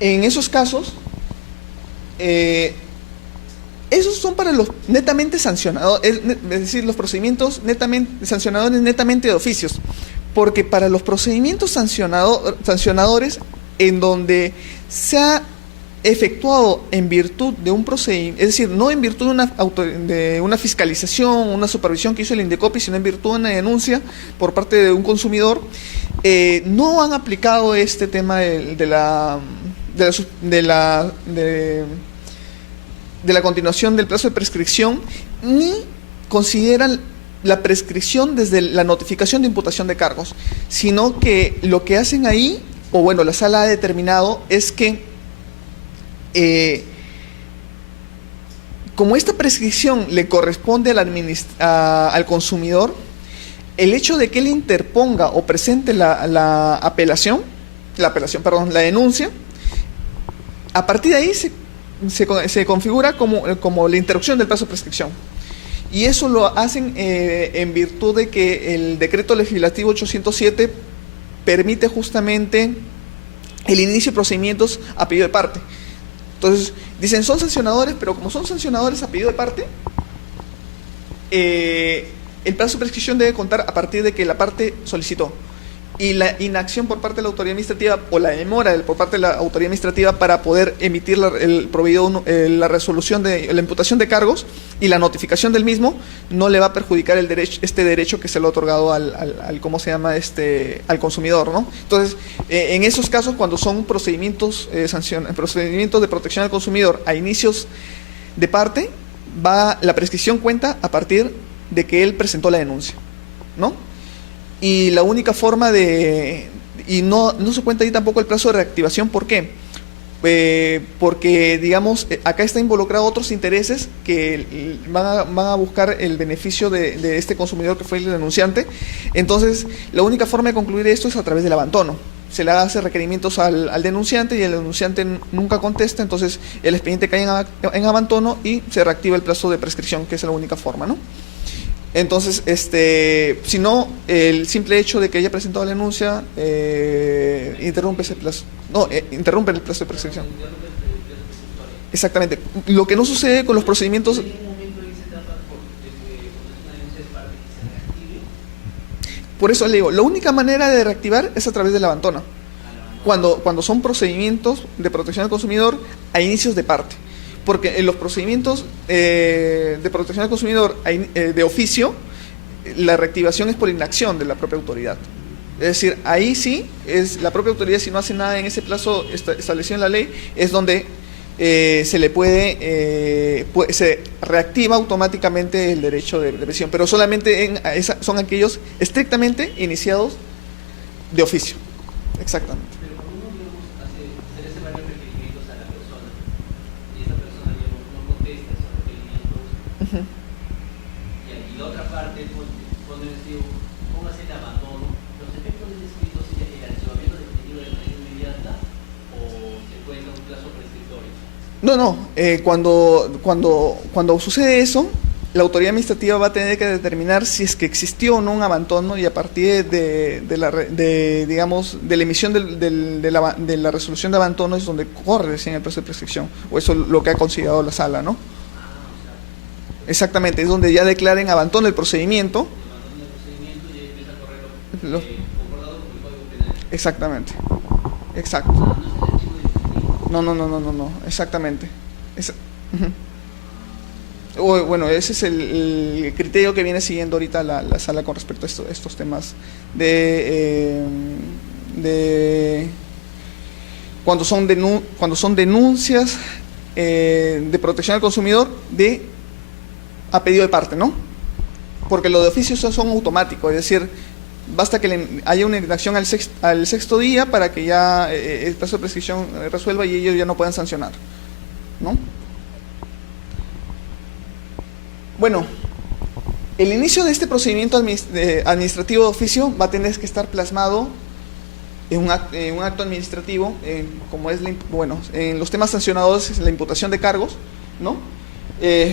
en esos casos, esos son para los netamente sancionadores, es decir, los procedimientos sancionadores netamente de oficios, porque para los procedimientos sancionadores en donde se ha efectuado en virtud de un procedimiento, es decir, no en virtud de una fiscalización, una supervisión que hizo el INDECOPI, sino en virtud de una denuncia por parte de un consumidor, no han aplicado este tema de la continuación del plazo de prescripción, ni consideran la prescripción desde la notificación de imputación de cargos, sino que lo que hacen ahí, o bueno, la sala ha determinado, es que como esta prescripción le corresponde al consumidor, el hecho de que él interponga o presente la denuncia, a partir de ahí se configura como la interrupción del plazo de prescripción. Y eso lo hacen en virtud de que el decreto legislativo 807 permite justamente el inicio de procedimientos a pedido de parte. Entonces, dicen, son sancionadores, pero como son sancionadores a pedido de parte, el plazo de prescripción debe contar a partir de que la parte solicitó. y la inacción por parte de la autoridad administrativa o la demora por parte de la autoridad administrativa para poder emitir el proveído la resolución de la imputación de cargos y la notificación del mismo no le va a perjudicar el derecho, este derecho que se le ha otorgado al ¿cómo se llama? Al consumidor, ¿no? Entonces, en esos casos, cuando son procedimientos procedimientos de protección al consumidor a inicios de parte, la prescripción cuenta a partir de que él presentó la denuncia, ¿no? Y la única forma y no se cuenta ahí tampoco el plazo de reactivación. ¿Por qué? Porque, digamos, acá está involucrado otros intereses que van a buscar el beneficio de este consumidor que fue el denunciante. Entonces, la única forma de concluir esto es a través del abandono. Se le hace requerimientos al denunciante y el denunciante nunca contesta, entonces el expediente cae en abandono y se reactiva el plazo de prescripción, que es la única forma, ¿no? Entonces, si no, el simple hecho de que haya presentado la denuncia interrumpe ese plazo. No, interrumpe el plazo de prescripción. Exactamente. Lo que no sucede con los procedimientos. Por eso le digo, la única manera de reactivar es a través del abandono. Cuando son procedimientos de protección al consumidor a inicios de parte. Porque en los procedimientos de protección al consumidor de oficio, la reactivación es por inacción de la propia autoridad. Es decir, ahí sí, es la propia autoridad, si no hace nada en ese plazo establecido en la ley, es donde se le se reactiva automáticamente el derecho de presión, pero solamente son aquellos estrictamente iniciados de oficio. Exactamente. Pero cuando uno, digamos, se le hace varios requerimientos a la persona y esta persona, digamos, no contesta esos requerimientos, y la otra parte cuando les digo, póngase el abandono, ¿los efectos del escrito sería el archivamiento definitivo de manera inmediata o se cuenta un plazo prescriptorio? No. Cuando sucede eso, la autoridad administrativa va a tener que determinar si es que existió o no un abandono, y a partir de la emisión de la resolución de abandono es donde corre recién el plazo de prescripción, o eso es lo que ha considerado la sala, ¿no? Exactamente, es donde ya declaren abandono el procedimiento. Y empieza a correr concordado con el Código Penal. Exactamente, exacto. No es el archivo definitivo. No, exactamente. Bueno, ese es el criterio que viene siguiendo ahorita la sala con respecto a estos temas de cuando son denuncias de protección al consumidor a pedido de parte, ¿no? Porque los de oficio son automáticos, es decir, basta que haya una inacción al sexto día para que ya el plazo de prescripción resuelva y ellos ya no puedan sancionar, ¿no? Bueno, el inicio de este procedimiento administrativo de oficio va a tener que estar plasmado en un acto administrativo, como es en los temas sancionados es la imputación de cargos, ¿no?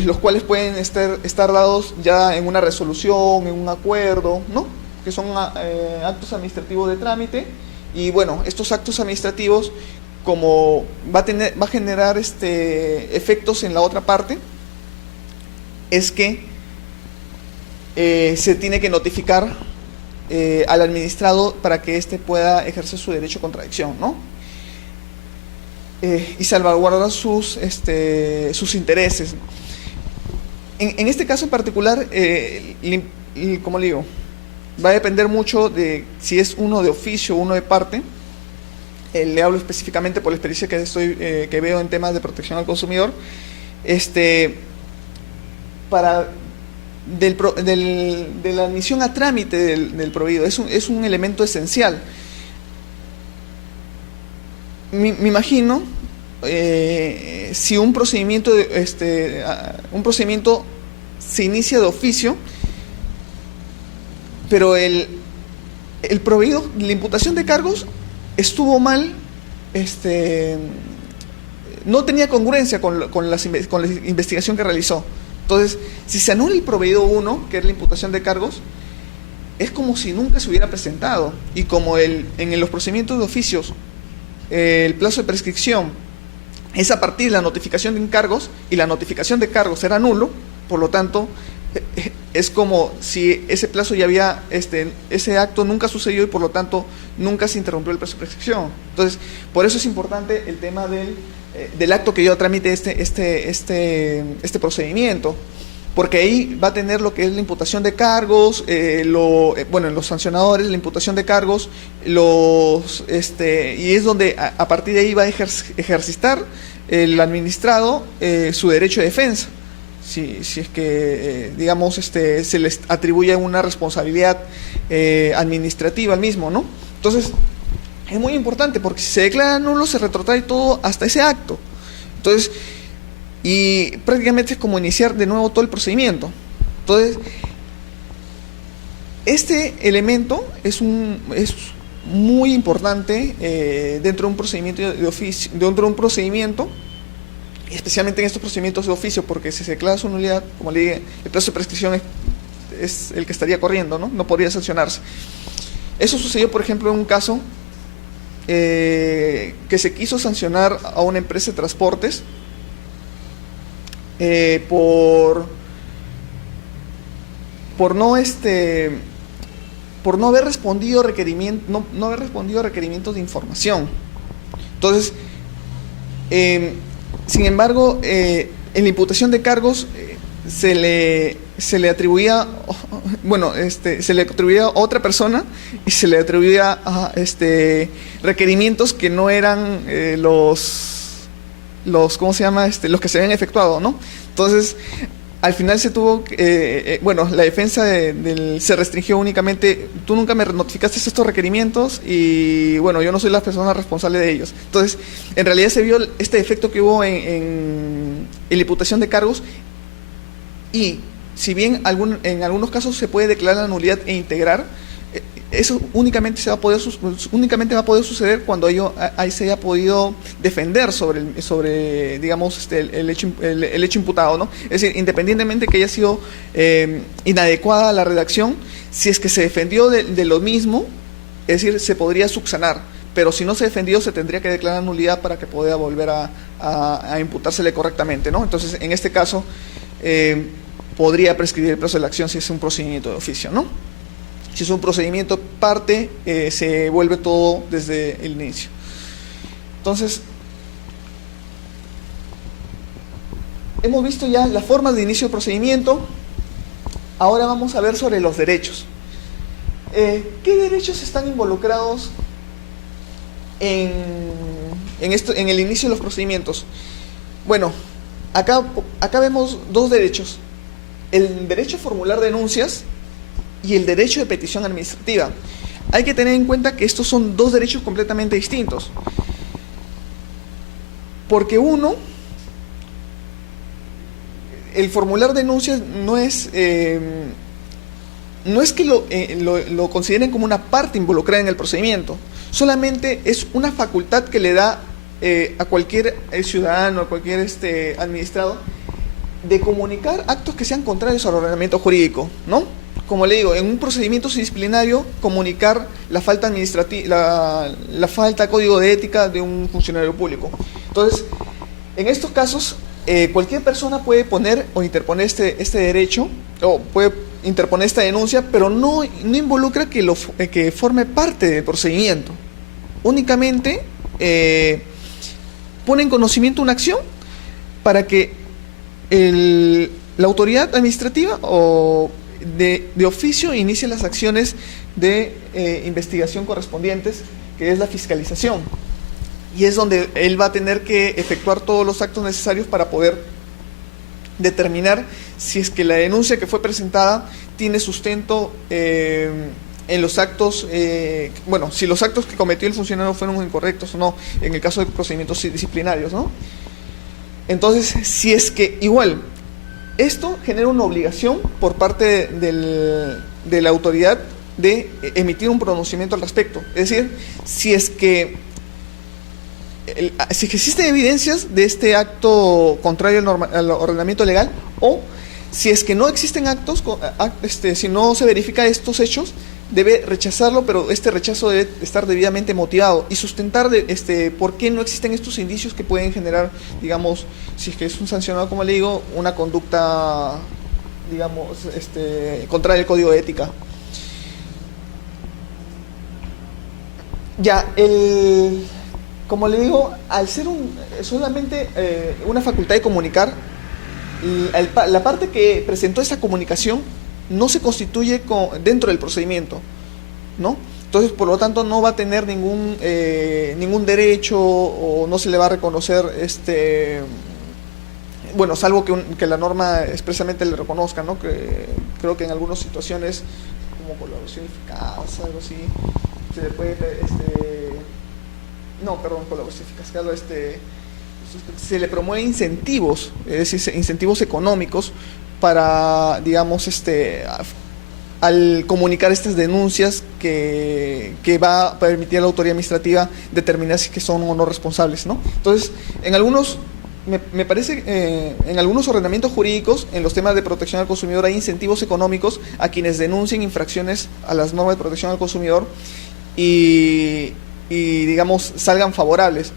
Los cuales pueden estar dados ya en una resolución, en un acuerdo, ¿no? Que son actos administrativos de trámite. Y bueno, estos actos administrativos, como va a generar efectos en la otra parte, es que se tiene que notificar al administrado para que éste pueda ejercer su derecho a contradicción, ¿no? Y salvaguardar sus intereses. En este caso en particular, como le digo, va a depender mucho de si es uno de oficio o uno de parte. Le hablo específicamente por la experiencia que veo en temas de protección al consumidor. De la admisión a trámite del proveído es un elemento esencial. Me imagino si un procedimiento se inicia de oficio, pero el proveído, la imputación de cargos estuvo mal, no tenía congruencia con la investigación que realizó. Entonces, si se anula el proveído 1, que es la imputación de cargos, es como si nunca se hubiera presentado. Y como en los procedimientos de oficios, el plazo de prescripción es a partir de la notificación de encargos, y la notificación de cargos era nulo, por lo tanto, es como si ese plazo ya había, ese acto nunca sucedió y por lo tanto nunca se interrumpió el plazo de prescripción. Entonces, por eso es importante el tema del acto que yo tramite este procedimiento, porque ahí va a tener lo que es la imputación de cargos, bueno, en los sancionadores, la imputación de cargos, y es donde a partir de ahí va a ejercitar el administrado su derecho de defensa. Si es que, digamos, se les atribuye una responsabilidad administrativa al mismo, ¿no? Entonces, es muy importante porque si se declara nulo, se retrotrae todo hasta ese acto. Entonces, y prácticamente es como iniciar de nuevo todo el procedimiento. Entonces, este elemento es muy importante dentro de un procedimiento de oficio, dentro de un procedimiento, especialmente en estos procedimientos de oficio, porque si se declara su nulidad, como le dije, el plazo de prescripción es el que estaría corriendo, ¿no? No podría sancionarse. Eso sucedió, por ejemplo, en un caso que se quiso sancionar a una empresa de transportes por no haber respondido no haber respondido a requerimientos de información. Entonces, sin embargo, en la imputación de cargos se le atribuía, bueno, se le atribuía a otra persona y se le atribuía a requerimientos que no eran ¿cómo se llama? Los que se habían efectuado, ¿no? Entonces, al final se tuvo, bueno, la defensa se restringió únicamente, tú nunca me notificaste estos requerimientos y, bueno, yo no soy la persona responsable de ellos. Entonces, en realidad se vio este efecto que hubo en la imputación de cargos y, si bien en algunos casos se puede declarar la nulidad e integrar, eso únicamente va a poder suceder cuando ahí se haya podido defender sobre digamos, el hecho imputado, ¿no? Es decir, independientemente que haya sido inadecuada la redacción, si es que se defendió de lo mismo, es decir, se podría subsanar, pero si no se defendió, se tendría que declarar nulidad para que pueda volver a imputársele correctamente, ¿no? Entonces, en este caso, podría prescribir el plazo de la acción si es un procedimiento de oficio, ¿no? Si es un procedimiento parte, se vuelve todo desde el inicio. Entonces, hemos visto ya las formas de inicio del procedimiento. Ahora vamos a ver sobre los derechos. ¿Qué derechos están involucrados en el inicio de los procedimientos? Bueno, acá vemos dos derechos. El derecho a formular denuncias y el derecho de petición administrativa. Hay que tener en cuenta que estos son dos derechos completamente distintos. Porque uno, el formular denuncias no es que lo consideren como una parte involucrada en el procedimiento. Solamente es una facultad que le da a cualquier ciudadano, a cualquier administrado, de comunicar actos que sean contrarios al ordenamiento jurídico, ¿no? Como le digo, en un procedimiento disciplinario, comunicar la falta administrativa, la falta de código de ética de un funcionario público. Entonces, en estos casos, cualquier persona puede poner o interponer este derecho, o puede interponer esta denuncia, pero no involucra que forme parte del procedimiento. Únicamente pone en conocimiento una acción para que la autoridad administrativa o de oficio inicia las acciones de investigación correspondientes, que es la fiscalización. Y es donde él va a tener que efectuar todos los actos necesarios para poder determinar si es que la denuncia que fue presentada tiene sustento en los actos, bueno, si los actos que cometió el funcionario fueron incorrectos o no, en el caso de procedimientos disciplinarios, ¿no? Entonces, si es que igual, esto genera una obligación por parte de la autoridad de emitir un pronunciamiento al respecto. Es decir, si es que existen evidencias de este acto contrario al ordenamiento legal, o si es que no existen actos, si no se verifica estos hechos, debe rechazarlo, pero este rechazo debe estar debidamente motivado y sustentar por qué no existen estos indicios que pueden generar, digamos, si es que es un sancionado, como le digo, una conducta digamos, contraria al código de ética. Ya, como le digo, al ser solamente una facultad de comunicar, la parte que presentó esa comunicación no se constituye dentro del procedimiento, ¿no? Entonces, por lo tanto, no va a tener ningún derecho o no se le va a reconocer, bueno, salvo que la norma expresamente le reconozca, ¿no? Que creo que en algunas situaciones, como colaboración eficaz, algo así, se le puede, colaboración eficaz, se le promueve incentivos, es decir, incentivos económicos para, digamos, al comunicar estas denuncias que va a permitir a la autoridad administrativa determinar si que son o no responsables, ¿no? Entonces, me parece en algunos ordenamientos jurídicos, en los temas de protección al consumidor, hay incentivos económicos a quienes denuncien infracciones a las normas de protección al consumidor y digamos, salgan favorables.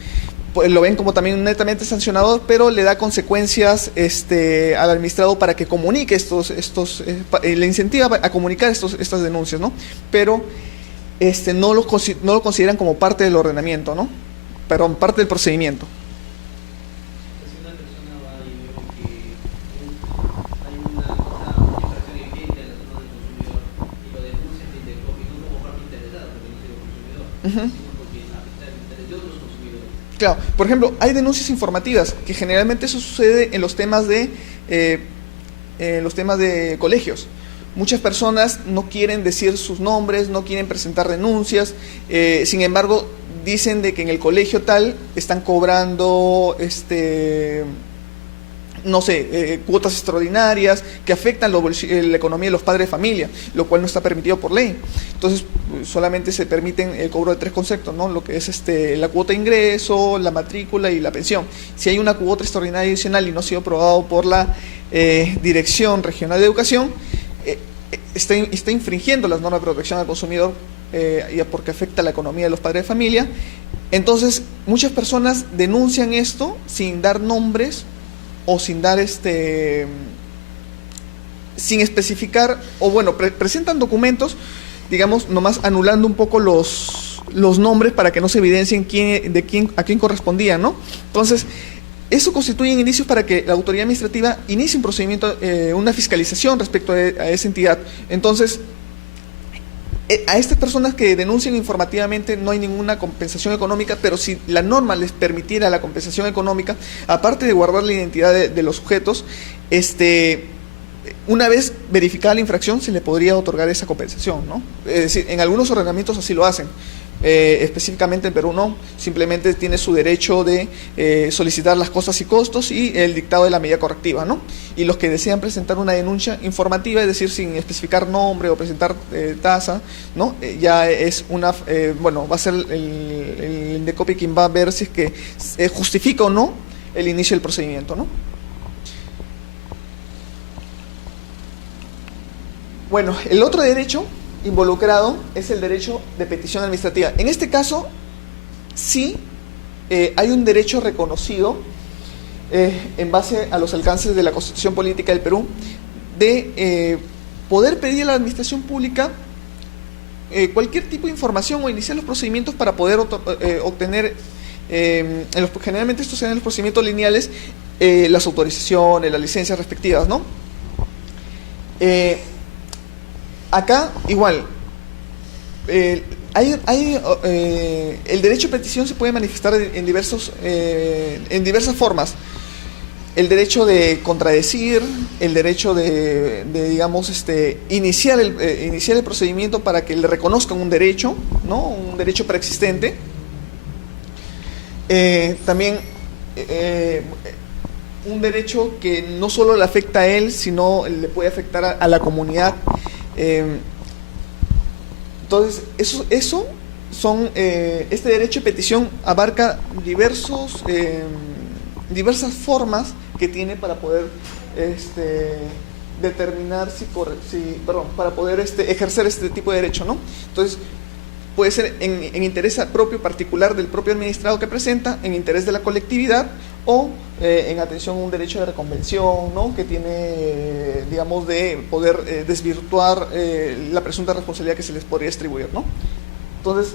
Pues lo ven como también netamente sancionador, pero le da consecuencias al administrado para que comunique le incentiva a comunicar estas denuncias, ¿no? Pero no lo consideran como parte del ordenamiento, ¿no? Perdón, parte del procedimiento. Si una persona va y ve que hay una infracción evidente a las normas del consumidor y lo denuncia ante Indecopi, no como parte interesada, porque no soy el consumidor, sino porque afecta el interés de otros consumidores. Claro, por ejemplo, hay denuncias informativas, que generalmente eso sucede en los temas de colegios. Muchas personas no quieren decir sus nombres, no quieren presentar denuncias, sin embargo, dicen de que en el colegio tal están cobrando, no sé, cuotas extraordinarias que afectan la economía de los padres de familia, lo cual no está permitido por ley. Entonces, solamente se permiten el cobro de 3 conceptos, ¿no? Lo que es la cuota de ingreso, la matrícula y la pensión. Si hay una cuota extraordinaria adicional y no ha sido aprobado por la Dirección Regional de Educación, está infringiendo las normas de protección al consumidor porque afecta a la economía de los padres de familia. Entonces, muchas personas denuncian esto sin dar nombres o sin dar sin especificar, o bueno, presentan documentos, digamos, nomás anulando un poco los nombres para que no se evidencien a quién correspondía, ¿no? Entonces, eso constituye indicios para que la autoridad administrativa inicie un procedimiento, una fiscalización respecto a esa entidad. Entonces, a estas personas que denuncian informativamente no hay ninguna compensación económica, pero si la norma les permitiera la compensación económica, aparte de guardar la identidad de los sujetos, una vez verificada la infracción se le podría otorgar esa compensación, ¿no? Es decir, en algunos ordenamientos así lo hacen. Específicamente en Perú no, simplemente tiene su derecho de solicitar las cosas y costos y el dictado de la medida correctiva, ¿no? Y los que desean presentar una denuncia informativa, es decir, sin especificar nombre o presentar tasa, ¿no? Ya es va a ser el Indecopi quien va a ver si es que justifica o no el inicio del procedimiento, ¿no? Bueno, el otro derecho involucrado es el derecho de petición administrativa. En este caso, sí hay un derecho reconocido en base a los alcances de la Constitución Política del Perú de poder pedir a la administración pública cualquier tipo de información o iniciar los procedimientos para poder obtener, generalmente estos serán los procedimientos lineales, las autorizaciones, las licencias respectivas, ¿no? Acá, igual, el derecho de petición se puede manifestar en diversas formas. El derecho de contradecir, el derecho de digamos, iniciar el procedimiento para que le reconozcan un derecho, ¿no? Un derecho preexistente. También un derecho que no solo le afecta a él, sino le puede afectar a la comunidad. Entonces, eso son este derecho de petición abarca diversas formas que tiene para poder determinar para poder ejercer este tipo de derecho, ¿no? Entonces, puede ser en interés propio particular del propio administrado que presenta, en interés de la colectividad o en atención a un derecho de reconvención, ¿no? Que tiene, digamos, de poder desvirtuar la presunta responsabilidad que se les podría atribuir, ¿no? Entonces,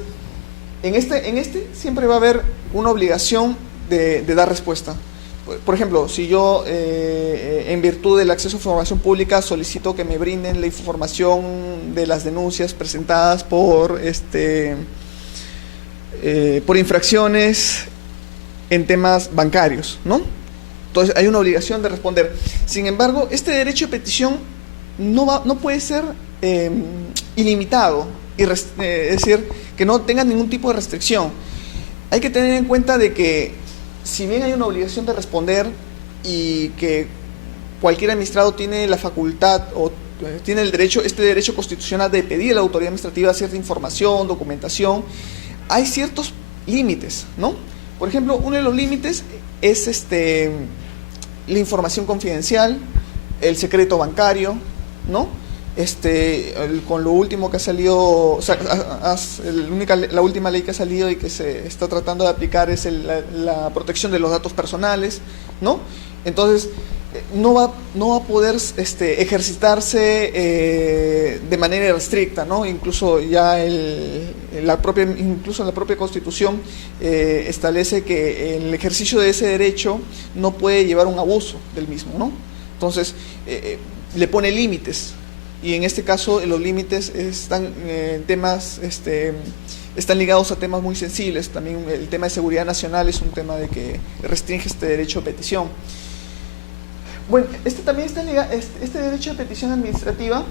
en este siempre va a haber una obligación de dar respuesta. Por ejemplo, si yo, en virtud del acceso a información pública, solicito que me brinden la información de las denuncias presentadas por infracciones en temas bancarios, ¿no? Entonces hay una obligación de responder. Sin embargo, este derecho de petición no puede ser ilimitado, es decir, que no tenga ningún tipo de restricción. Hay que tener en cuenta de que si bien hay una obligación de responder y que cualquier administrado tiene la facultad o tiene el derecho, este derecho constitucional de pedir a la autoridad administrativa cierta información, documentación, hay ciertos límites, ¿no? Por ejemplo, uno de los límites es la información confidencial, el secreto bancario, ¿no? Con lo último que ha salido, o sea, la última ley que ha salido y que se está tratando de aplicar es la protección de los datos personales, ¿no? Entonces, no va a poder ejercitarse de manera restricta, ¿no? Incluso ya incluso la propia Constitución establece que el ejercicio de ese derecho no puede llevar a un abuso del mismo, ¿no? Entonces, le pone límites. Y en este caso los límites están están ligados a temas muy sensibles. También el tema de seguridad nacional es un tema de que restringe este derecho de petición. Bueno, también está ligado, este derecho de petición administrativa,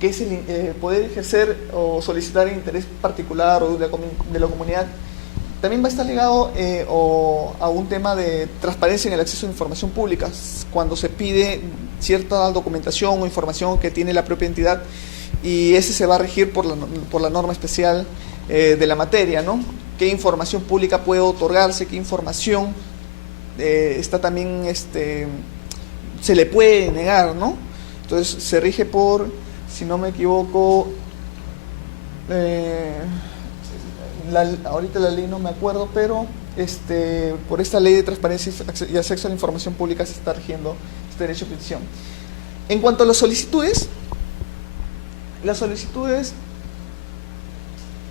que es el poder ejercer o solicitar interés particular o de la comunidad, también va a estar ligado a un tema de transparencia en el acceso a información pública, cuando se pide cierta documentación o información que tiene la propia entidad, y ese se va a regir por la norma especial de la materia, ¿no? ¿Qué información pública puede otorgarse? ¿Qué información está también se le puede negar, ¿no? Entonces se rige por, si no me equivoco, ahorita la ley no me acuerdo, pero por esta ley de transparencia y acceso a la información pública se está rigiendo este derecho de petición. En cuanto a las solicitudes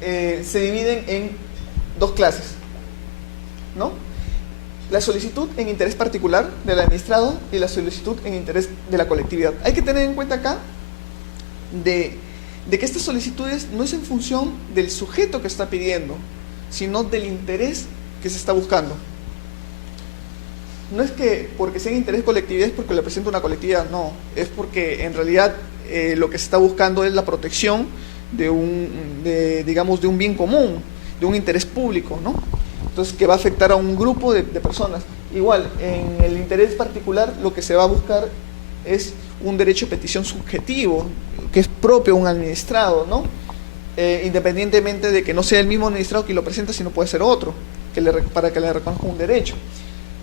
se dividen en dos clases, ¿no? La solicitud en interés particular del administrado y la solicitud en interés de la colectividad. Hay que tener en cuenta acá de que estas solicitudes no es en función del sujeto que está pidiendo, sino del interés que se está buscando. No es que porque sea en interés colectividad es porque le presenta una colectividad, no, es porque en realidad lo que se está buscando es la protección de un bien común, de un interés público, ¿no? Entonces, que va a afectar a un grupo de personas. Igual, en el interés particular lo que se va a buscar es un derecho de petición subjetivo, que es propio de un administrado, ¿no? Independientemente de que no sea el mismo administrado quien lo presenta, sino puede ser otro, para que le reconozca un derecho.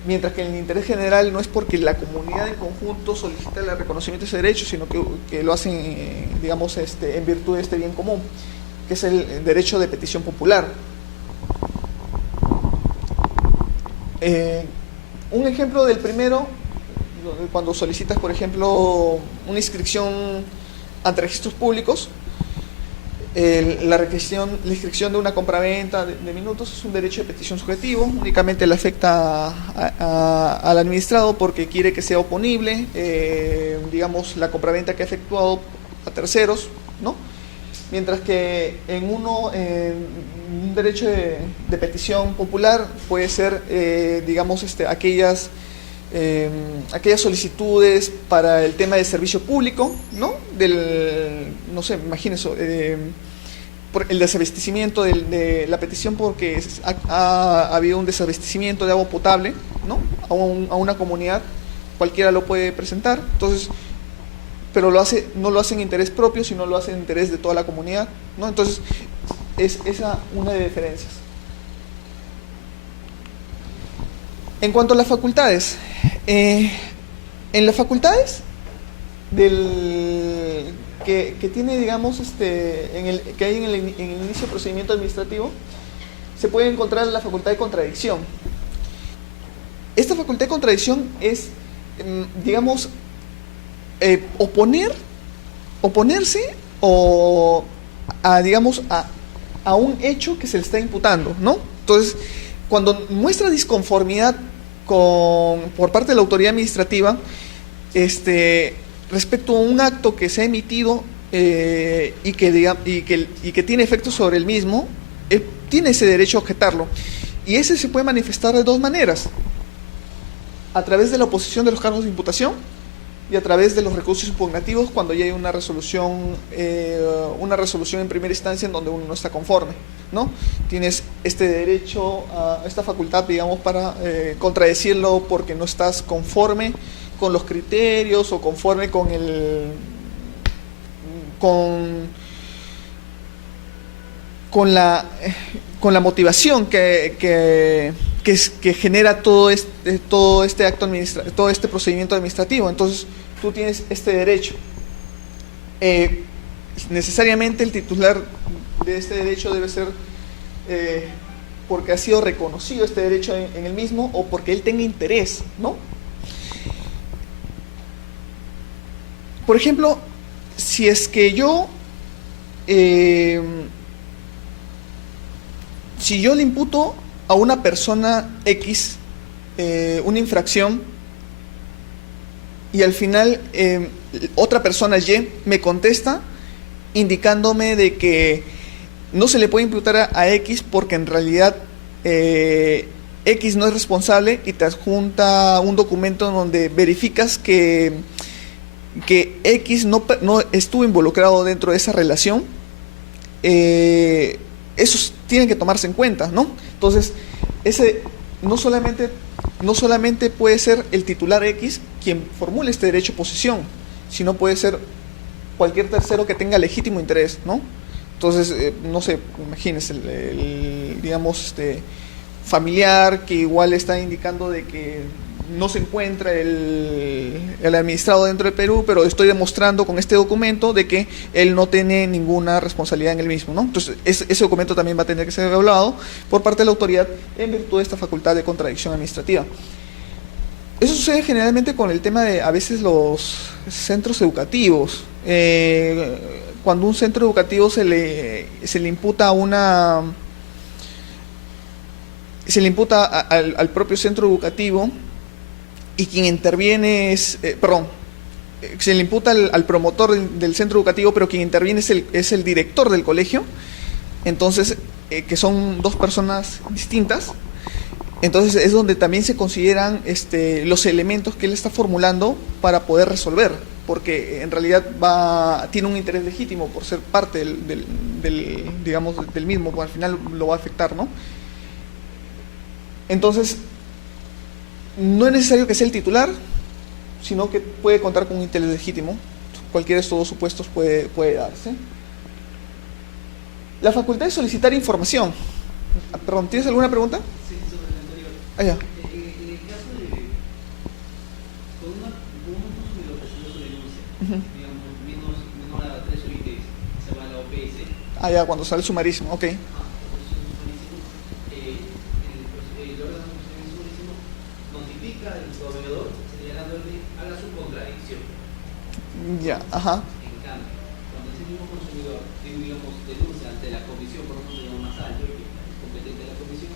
Mientras que en el interés general no es porque la comunidad en conjunto solicita el reconocimiento de ese derecho, sino que lo hacen, digamos, en virtud de este bien común, que es el derecho de petición popular. Un ejemplo del primero, cuando solicitas, por ejemplo, una inscripción ante registros públicos, la inscripción de una compraventa de minutos es un derecho de petición subjetivo, únicamente le afecta al administrado porque quiere que sea oponible, digamos, la compraventa que ha efectuado a terceros, ¿no? Mientras que en un derecho de petición popular puede ser, digamos, aquellas solicitudes para el tema de servicio público, ¿no? No sé, imagínense, por el desabastecimiento de la petición porque ha habido un desabastecimiento de agua potable, ¿no? A una comunidad, cualquiera lo puede presentar, entonces, pero no lo hace en interés propio, sino lo hace en interés de toda la comunidad, ¿no? Entonces, es esa una de diferencias. En cuanto a las facultades, en las facultades que tiene, digamos, que hay en el inicio del procedimiento administrativo, se puede encontrar la facultad de contradicción. Esta facultad de contradicción es, digamos, oponerse digamos, a un hecho que se le está imputando, ¿no? Entonces, cuando muestra disconformidad por parte de la autoridad administrativa, respecto a un acto que se ha emitido y que tiene efectos sobre el mismo, tiene ese derecho a objetarlo. Y ese se puede manifestar de dos maneras: a través de la oposición de los cargos de imputación y a través de los recursos impugnativos cuando ya hay una resolución en primera instancia en donde uno no está conforme, ¿no? Tienes este derecho, esta facultad, digamos, para contradecirlo porque no estás conforme con los criterios o conforme con la motivación que genera todo este acto todo este procedimiento administrativo. Entonces, tú tienes este derecho. Necesariamente el titular de este derecho debe ser porque ha sido reconocido este derecho en el mismo o porque él tenga interés, ¿no? Por ejemplo, si es que si yo le imputo a una persona X una infracción y al final otra persona Y me contesta indicándome de que no se le puede imputar a X porque en realidad X no es responsable, y te adjunta un documento donde verificas que X no estuvo involucrado dentro de esa relación, esos tienen que tomarse en cuenta, ¿no? Entonces, no solamente puede ser el titular X quien formule este derecho de oposición, sino puede ser cualquier tercero que tenga legítimo interés, ¿no? Entonces, no sé, imagínense, digamos, familiar que igual está indicando de que no se encuentra el administrado dentro del Perú, pero estoy demostrando con este documento de que él no tiene ninguna responsabilidad en el mismo, ¿no? Entonces, ese documento también va a tener que ser evaluado por parte de la autoridad en virtud de esta facultad de contradicción administrativa. Eso sucede generalmente con el tema de, a veces, los centros educativos. Cuando un centro educativo se le imputa al propio centro educativo, y quien interviene se le imputa al promotor del centro educativo, pero quien interviene es el director del colegio. Entonces, que son dos personas distintas. Entonces es donde también se consideran los elementos que él está formulando para poder resolver, porque en realidad tiene un interés legítimo por ser parte digamos, del mismo, pues al final lo va a afectar, ¿no? Entonces, no es necesario que sea el titular, sino que puede contar con un interés legítimo. Cualquiera de estos dos supuestos puede darse. La facultad de solicitar información. Perdón, ¿tienes alguna pregunta? Sí, sobre el anterior. Ya. En el caso de cuando un consumidor presentó su denuncia, digamos, menor a 3 OITs, se va a la OPS. Ya, cuando sale el sumarísimo, ok. El órgano sumarísimo notifica al proveedor señalándole haga su contradicción. Ya, ajá. En cambio, cuando ese mismo consumidor, digamos, denuncia ante la comisión por un consumidor más alto, que es competente de la comisión,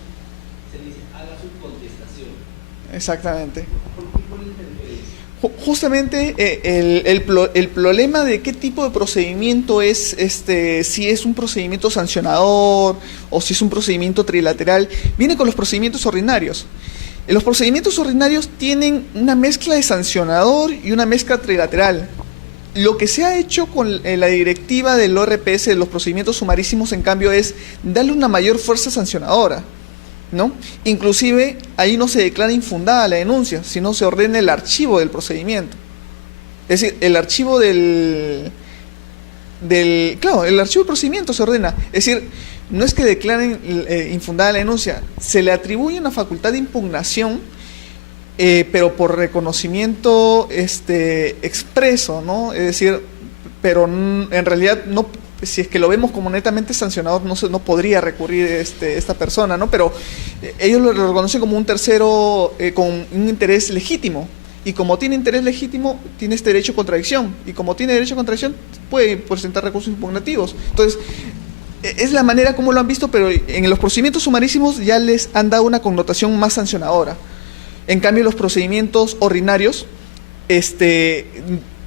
se le dice haga su contestación. Exactamente. ¿Por qué la diferencia? Justamente el problema de qué tipo de procedimiento es, si es un procedimiento sancionador o si es un procedimiento trilateral, viene con los procedimientos ordinarios. Los procedimientos ordinarios tienen una mezcla de sancionador y una mezcla trilateral. Lo que se ha hecho con la directiva del ORPS de los procedimientos sumarísimos, en cambio, es darle una mayor fuerza sancionadora, ¿no? Inclusive ahí no se declara infundada la denuncia, sino se ordena el archivo del procedimiento. Es decir, el archivo el archivo del procedimiento se ordena. Es decir, no es que declaren infundada la denuncia, se le atribuye una facultad de impugnación, pero por reconocimiento expreso, ¿no? Es decir, pero en realidad no, si es que lo vemos como netamente sancionador, no podría recurrir esta persona, ¿no? Pero ellos lo reconocen como un tercero con un interés legítimo. Y como tiene interés legítimo, tiene este derecho a contradicción. Y como tiene derecho a contradicción, puede presentar recursos impugnativos. Entonces, es la manera como lo han visto, pero en los procedimientos sumarísimos ya les han dado una connotación más sancionadora. En cambio, los procedimientos ordinarios,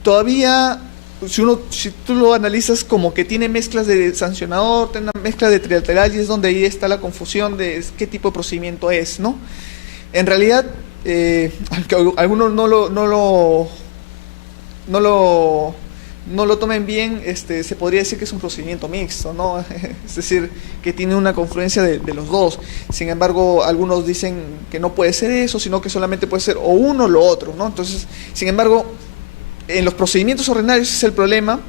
todavía, si tú lo analizas como que tiene mezclas de sancionador, tiene una mezcla de trilateral, y es donde ahí está la confusión de qué tipo de procedimiento es, ¿no? En realidad, aunque algunos no lo tomen bien, se podría decir que es un procedimiento mixto, ¿no? Es decir, que tiene una confluencia de los dos. Sin embargo, algunos dicen que no puede ser eso, sino que solamente puede ser o uno o lo otro, ¿no? Entonces, sin embargo, en los procedimientos ordinarios es el problema.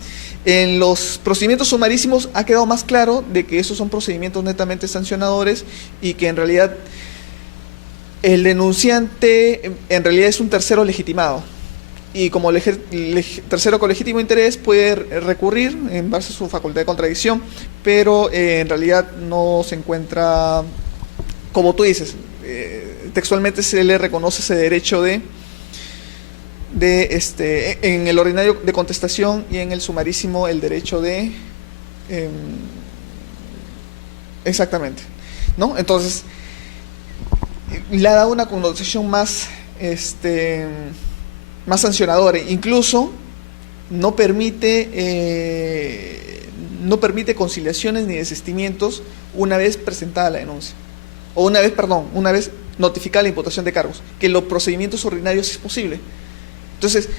En los procedimientos sumarísimos ha quedado más claro de que esos son procedimientos netamente sancionadores y que en realidad el denunciante en realidad es un tercero legitimado. Y como tercero con legítimo interés puede recurrir en base a su facultad de contradicción, pero en realidad no se encuentra, como tú dices, textualmente se le reconoce ese derecho en el ordinario de contestación y en el sumarísimo el derecho de exactamente, ¿no? Entonces le ha dado una connotación más más sancionadora. Incluso no permite conciliaciones ni desistimientos una vez presentada la denuncia, o una vez notificada la imputación de cargos, que en los procedimientos ordinarios es posible. Entonces,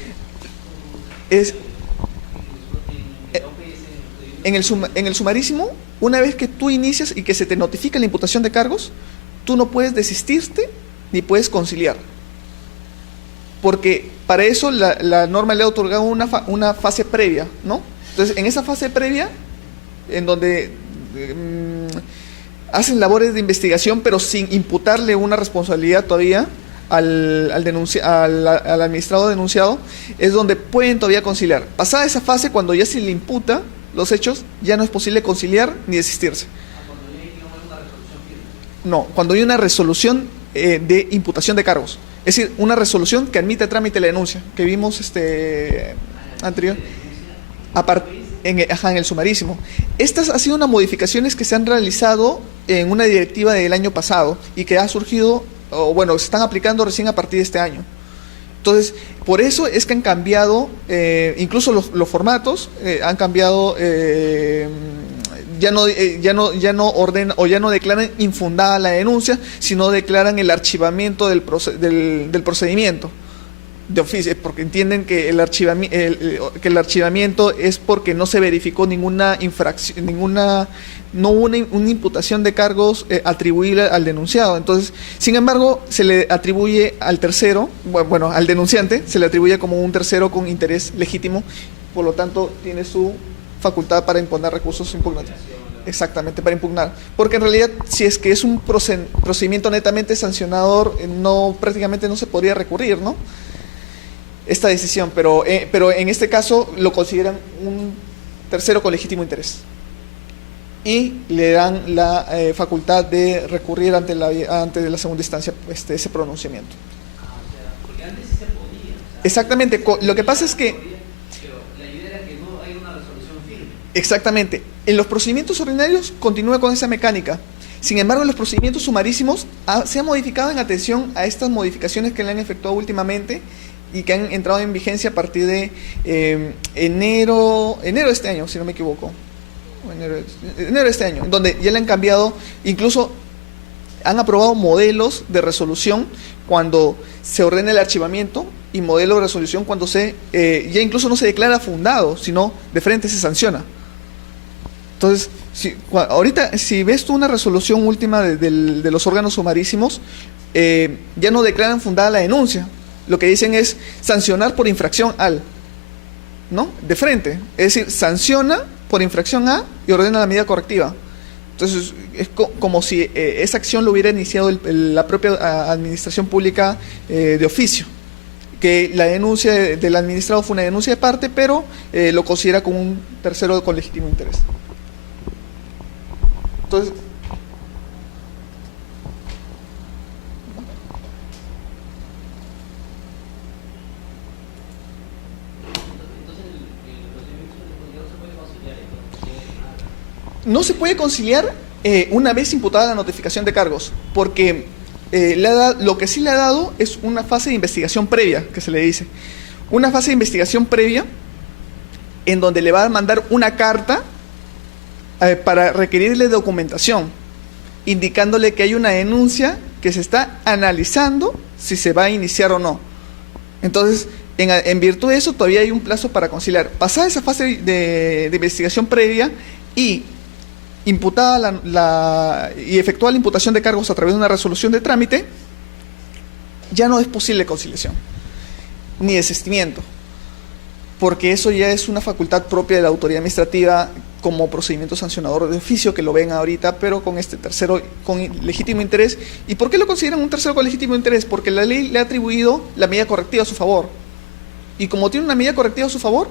en el sumarísimo, una vez que tú inicias y que se te notifica la imputación de cargos, tú no puedes desistirte ni puedes conciliar, porque para eso la norma le ha otorgado una fase previa, ¿no? Entonces, en esa fase previa, en donde hacen labores de investigación, pero sin imputarle una responsabilidad todavía al administrado denunciado, es donde pueden todavía conciliar. Pasada esa fase, cuando ya se le imputa los hechos, ya no es posible conciliar ni desistirse. No, cuando hay una resolución de imputación de cargos. Es decir, una resolución que admite trámite la denuncia, que vimos anterior, en el sumarísimo. Estas han sido unas modificaciones que se han realizado en una directiva del año pasado y que ha surgido, o bueno, se están aplicando recién a partir de este año. Entonces, por eso es que han cambiado, incluso los formatos han cambiado, ya no ordenan o ya no declaran infundada la denuncia, sino declaran el archivamiento del procedimiento de oficio, porque entienden que el archivamiento es porque no se verificó ninguna infracción, no hubo una imputación de cargos atribuible al denunciado. Entonces, sin embargo, se le atribuye al tercero, bueno, al denunciante, se le atribuye como un tercero con interés legítimo, por lo tanto, tiene su facultad para impugnar recursos impugnativos. Exactamente, para impugnar. Porque en realidad, si es que es un procedimiento netamente sancionador, prácticamente no se podría recurrir, ¿no? Esta decisión, pero en este caso lo consideran un tercero con legítimo interés. Y le dan la facultad de recurrir ante la segunda instancia ese pronunciamiento. Porque antes sí se podía. Exactamente, lo que pasa es que... Pero la idea era que no hay una resolución firme. Exactamente. En los procedimientos ordinarios continúa con esa mecánica. Sin embargo, en los procedimientos sumarísimos se ha modificado en atención a estas modificaciones que le han efectuado últimamente y que han entrado en vigencia a partir de enero de este año, si no me equivoco. Enero de este año, donde ya le han cambiado, incluso han aprobado modelos de resolución cuando se ordena el archivamiento y modelo de resolución cuando ya incluso no se declara fundado, sino de frente se sanciona. Entonces, ahorita, si ves tú una resolución última de los órganos sumarísimos, ya no declaran fundada la denuncia. Lo que dicen es sancionar por infracción ¿no? De frente. Es decir, sanciona por infracción A y ordena la medida correctiva. Entonces, es como si esa acción lo hubiera iniciado la propia administración pública de oficio, que la denuncia del administrado fue una denuncia de parte, pero lo considera como un tercero con legítimo interés. Entonces, no se puede conciliar una vez imputada la notificación de cargos, porque lo que sí le ha dado es una fase de investigación previa, que se le dice. Una fase de investigación previa en donde le va a mandar una carta para requerirle documentación, indicándole que hay una denuncia que se está analizando si se va a iniciar o no. Entonces, en virtud de eso, todavía hay un plazo para conciliar. Pasada esa fase de investigación previa y imputada y efectuada la imputación de cargos a través de una resolución de trámite, ya no es posible conciliación ni desistimiento, porque eso ya es una facultad propia de la autoridad administrativa como procedimiento sancionador de oficio, que lo ven ahorita, pero con este tercero con legítimo interés. ¿Y por qué lo consideran un tercero con legítimo interés? Porque la ley le ha atribuido la medida correctiva a su favor, y como tiene una medida correctiva a su favor,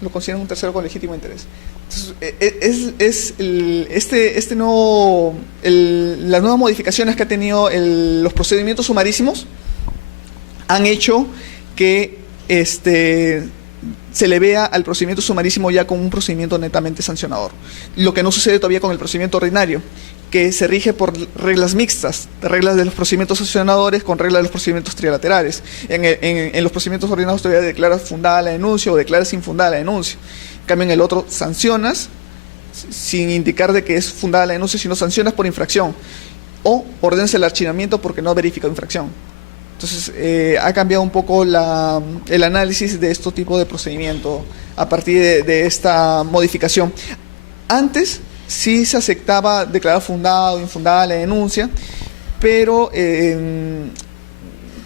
lo consideran un tercero con legítimo interés. Entonces, las nuevas modificaciones que ha tenido los procedimientos sumarísimos han hecho que se le vea al procedimiento sumarísimo ya como un procedimiento netamente sancionador. Lo que no sucede todavía con el procedimiento ordinario, que se rige por reglas mixtas, reglas de los procedimientos sancionadores con reglas de los procedimientos trilaterales. En los procedimientos ordinarios todavía declaras fundada la denuncia o declaras infundada la denuncia. En cambio, en el otro sancionas sin indicar de que es fundada la denuncia, sino sancionas por infracción o ordenas el archivamiento porque no verificado infracción. Entonces, ha cambiado un poco el análisis de este tipo de procedimiento a partir de esta modificación. Antes sí se aceptaba declarar fundada o infundada la denuncia, pero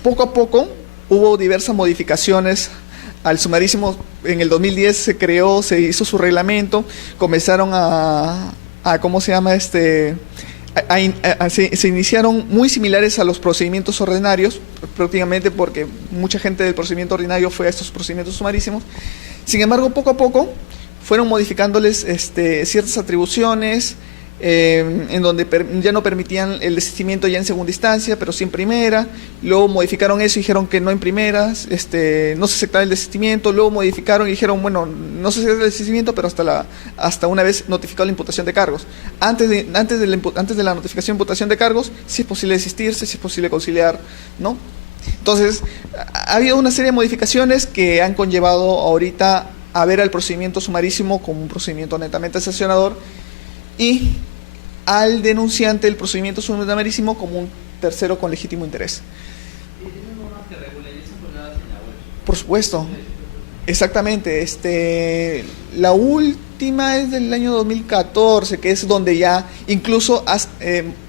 poco a poco hubo diversas modificaciones al sumarísimo. En el 2010 se hizo su reglamento, comenzaron ¿cómo se llama? Se iniciaron muy similares a los procedimientos ordinarios, prácticamente porque mucha gente del procedimiento ordinario fue a estos procedimientos sumarísimos. Sin embargo, poco a poco fueron modificándoles ciertas atribuciones, en donde ya no permitían el desistimiento ya en segunda instancia, pero sí en primera. Luego modificaron eso y dijeron que no en primeras, no se aceptaba el desistimiento. Luego modificaron y dijeron, bueno, no se acepta el desistimiento, pero hasta una vez notificado la imputación de cargos. Antes de la notificación de imputación de cargos, sí es posible desistirse, sí es posible conciliar, ¿no? Entonces, ha habido una serie de modificaciones que han conllevado ahorita a ver al procedimiento sumarísimo como un procedimiento netamente sancionador y al denunciante del procedimiento sumarísimo como un tercero con legítimo interés. Por supuesto, exactamente. La última es del año 2014, que es donde ya incluso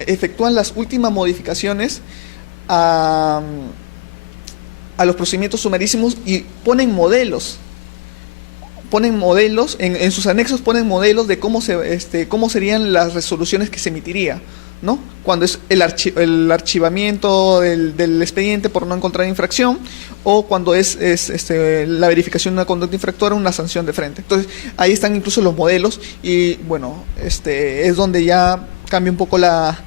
efectúan las últimas modificaciones a los procedimientos sumarísimos y ponen modelos. En sus anexos ponen modelos de cómo serían las resoluciones que se emitiría, ¿no? Cuando es el archivamiento del expediente por no encontrar infracción, o cuando es la verificación de una conducta infractora, una sanción de frente. Entonces, ahí están incluso los modelos y, bueno, es donde ya cambia un poco la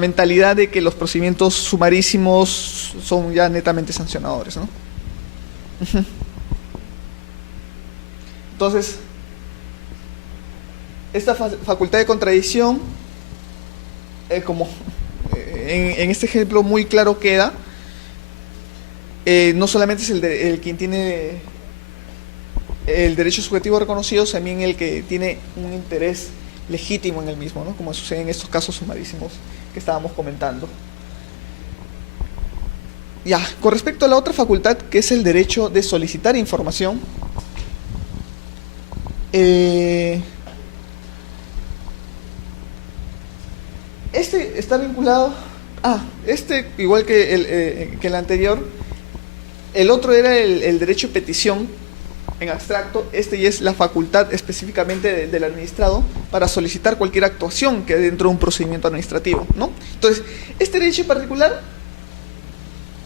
mentalidad de que los procedimientos sumarísimos son ya netamente sancionadores, ¿no? Entonces, esta facultad de contradicción, como en este ejemplo muy claro queda, no solamente es el quien tiene el derecho subjetivo reconocido, también el que tiene un interés legítimo en el mismo, ¿no? Como sucede en estos casos sumarísimos que estábamos comentando. Ya, con respecto a la otra facultad, que es el derecho de solicitar información, está vinculado igual que el anterior. El otro era el derecho de petición en abstracto. Ya es la facultad específicamente del administrado para solicitar cualquier actuación que dentro de un procedimiento administrativo, ¿no? Entonces, este derecho en particular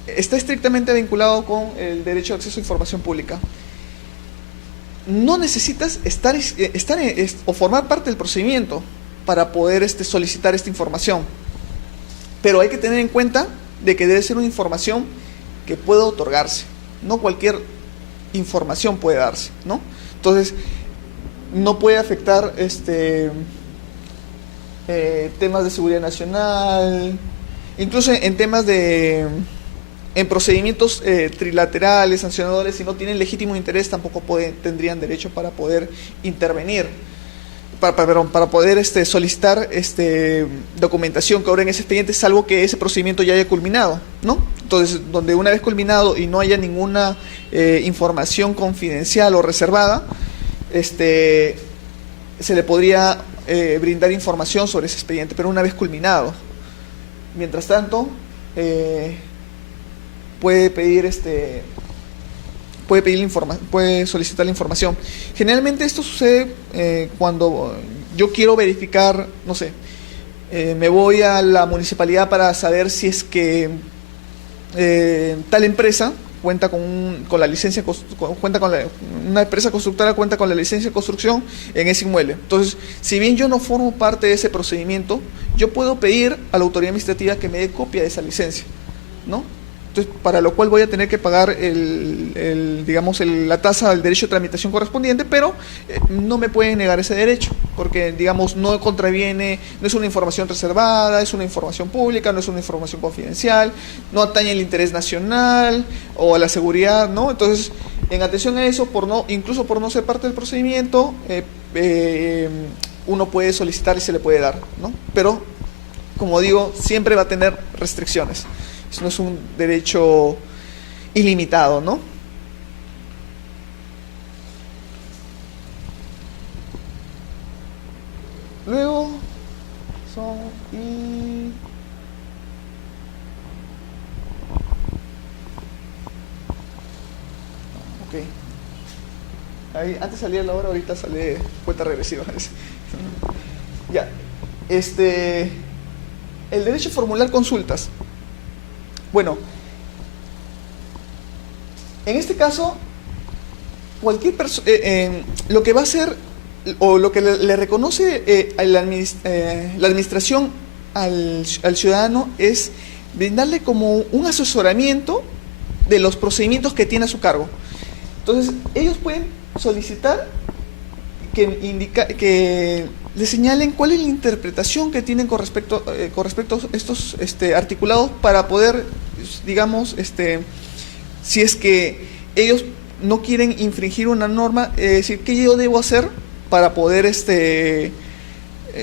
está estrictamente vinculado con el derecho de acceso a información pública. No necesitas estar o formar parte del procedimiento para poder solicitar esta información, pero hay que tener en cuenta de que debe ser una información que pueda otorgarse. No cualquier información puede darse, ¿no? Entonces, no puede afectar temas de seguridad nacional, incluso en temas en procedimimientos trilaterales, sancionadores, si no tienen legítimo interés, tampoco tendrían derecho para poder intervenir, para poder solicitar documentación que ahora en ese expediente, salvo que ese procedimiento ya haya culminado, ¿no? Entonces, donde una vez culminado y no haya ninguna información confidencial o reservada, se le podría brindar información sobre ese expediente, pero una vez culminado. Mientras tanto, puede solicitar la información. Generalmente esto sucede cuando yo quiero verificar, no sé, me voy a la municipalidad para saber si es que tal empresa cuenta con la licencia, una empresa constructora cuenta con la licencia de construcción en ese inmueble. Entonces, si bien yo no formo parte de ese procedimiento, yo puedo pedir a la autoridad administrativa que me dé copia de esa licencia, ¿no? Entonces, para lo cual voy a tener que pagar la tasa del derecho de tramitación correspondiente, pero no me pueden negar ese derecho, porque, digamos, no contraviene, no es una información reservada, es una información pública, no es una información confidencial, no atañe al interés nacional o a la seguridad, ¿no? Entonces, en atención a eso, incluso por no ser parte del procedimiento, uno puede solicitar y se le puede dar, ¿no? Pero, como digo, siempre va a tener restricciones. No es un derecho ilimitado, ¿no? Luego ok. Ahí, antes salía la hora, ahorita sale cuenta regresiva. Ya. El derecho a formular consultas. Bueno, en este caso, cualquier persona, lo que va a hacer, o lo que le reconoce la administración al ciudadano, es brindarle como un asesoramiento de los procedimientos que tiene a su cargo. Entonces, ellos pueden solicitar que le señalen cuál es la interpretación que tienen con respecto a estos articulados, para poder, digamos, si es que ellos no quieren infringir una norma, decir, ¿qué yo debo hacer para poder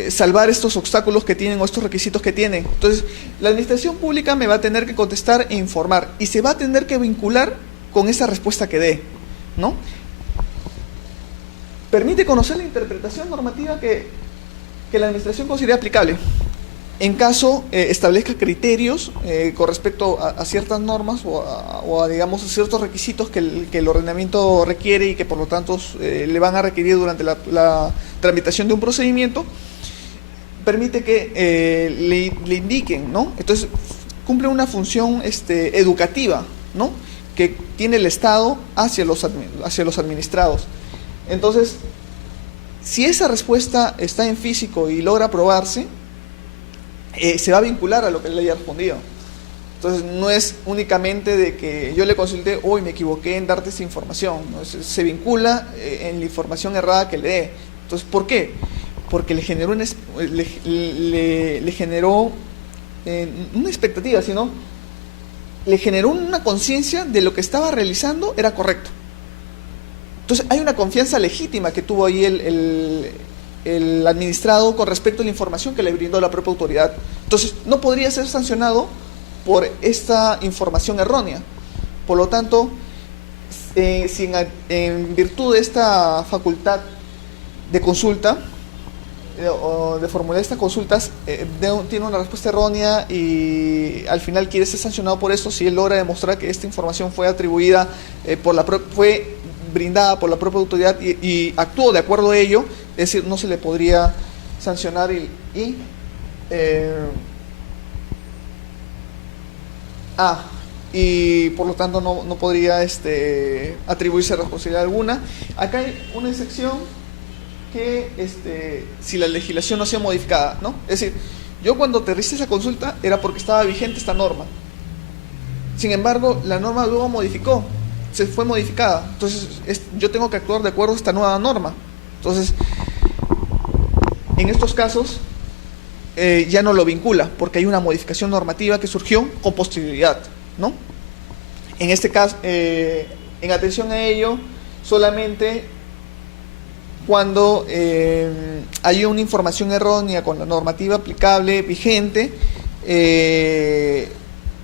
salvar estos obstáculos que tienen o estos requisitos que tienen? Entonces, la administración pública me va a tener que contestar e informar, y se va a tener que vincular con esa respuesta que dé, ¿no? Permite conocer la interpretación normativa que la administración considere aplicable. En caso establezca criterios con respecto a ciertas normas o a, digamos, a ciertos requisitos que el ordenamiento requiere y que por lo tanto le van a requerir durante la tramitación de un procedimiento, permite que le indiquen, ¿no? Entonces, cumple una función educativa, ¿no?, que tiene el Estado hacia los administrados. Entonces, si esa respuesta está en físico y logra aprobarse, se va a vincular a lo que le haya respondido. Entonces, no es únicamente de que yo le consulté, hoy me equivoqué en darte esa información, ¿no? Se vincula en la información errada que le dé. Entonces, ¿por qué? Porque le generó una expectativa, sino le generó una conciencia de lo que estaba realizando era correcto. Entonces, hay una confianza legítima que tuvo ahí el administrado con respecto a la información que le brindó la propia autoridad. Entonces, no podría ser sancionado por esta información errónea. Por lo tanto, si en virtud de esta facultad de consulta, o de formular estas consultas, tiene una respuesta errónea y al final quiere ser sancionado por esto, si él logra demostrar que esta información fue atribuida, fue brindada por la propia autoridad y actuó de acuerdo a ello, es decir, no se le podría sancionar y por lo tanto no podría atribuirse responsabilidad alguna. Acá hay una excepción que si la legislación no sea modificada, ¿no? Es decir, yo cuando aterricé esa consulta era porque estaba vigente esta norma. Sin embargo, la norma luego se fue modificada. Entonces, yo tengo que actuar de acuerdo a esta nueva norma. Entonces, en estos casos, ya no lo vincula, porque hay una modificación normativa que surgió con posterioridad, ¿no? En este caso, en atención a ello, solamente cuando hay una información errónea con la normativa aplicable vigente,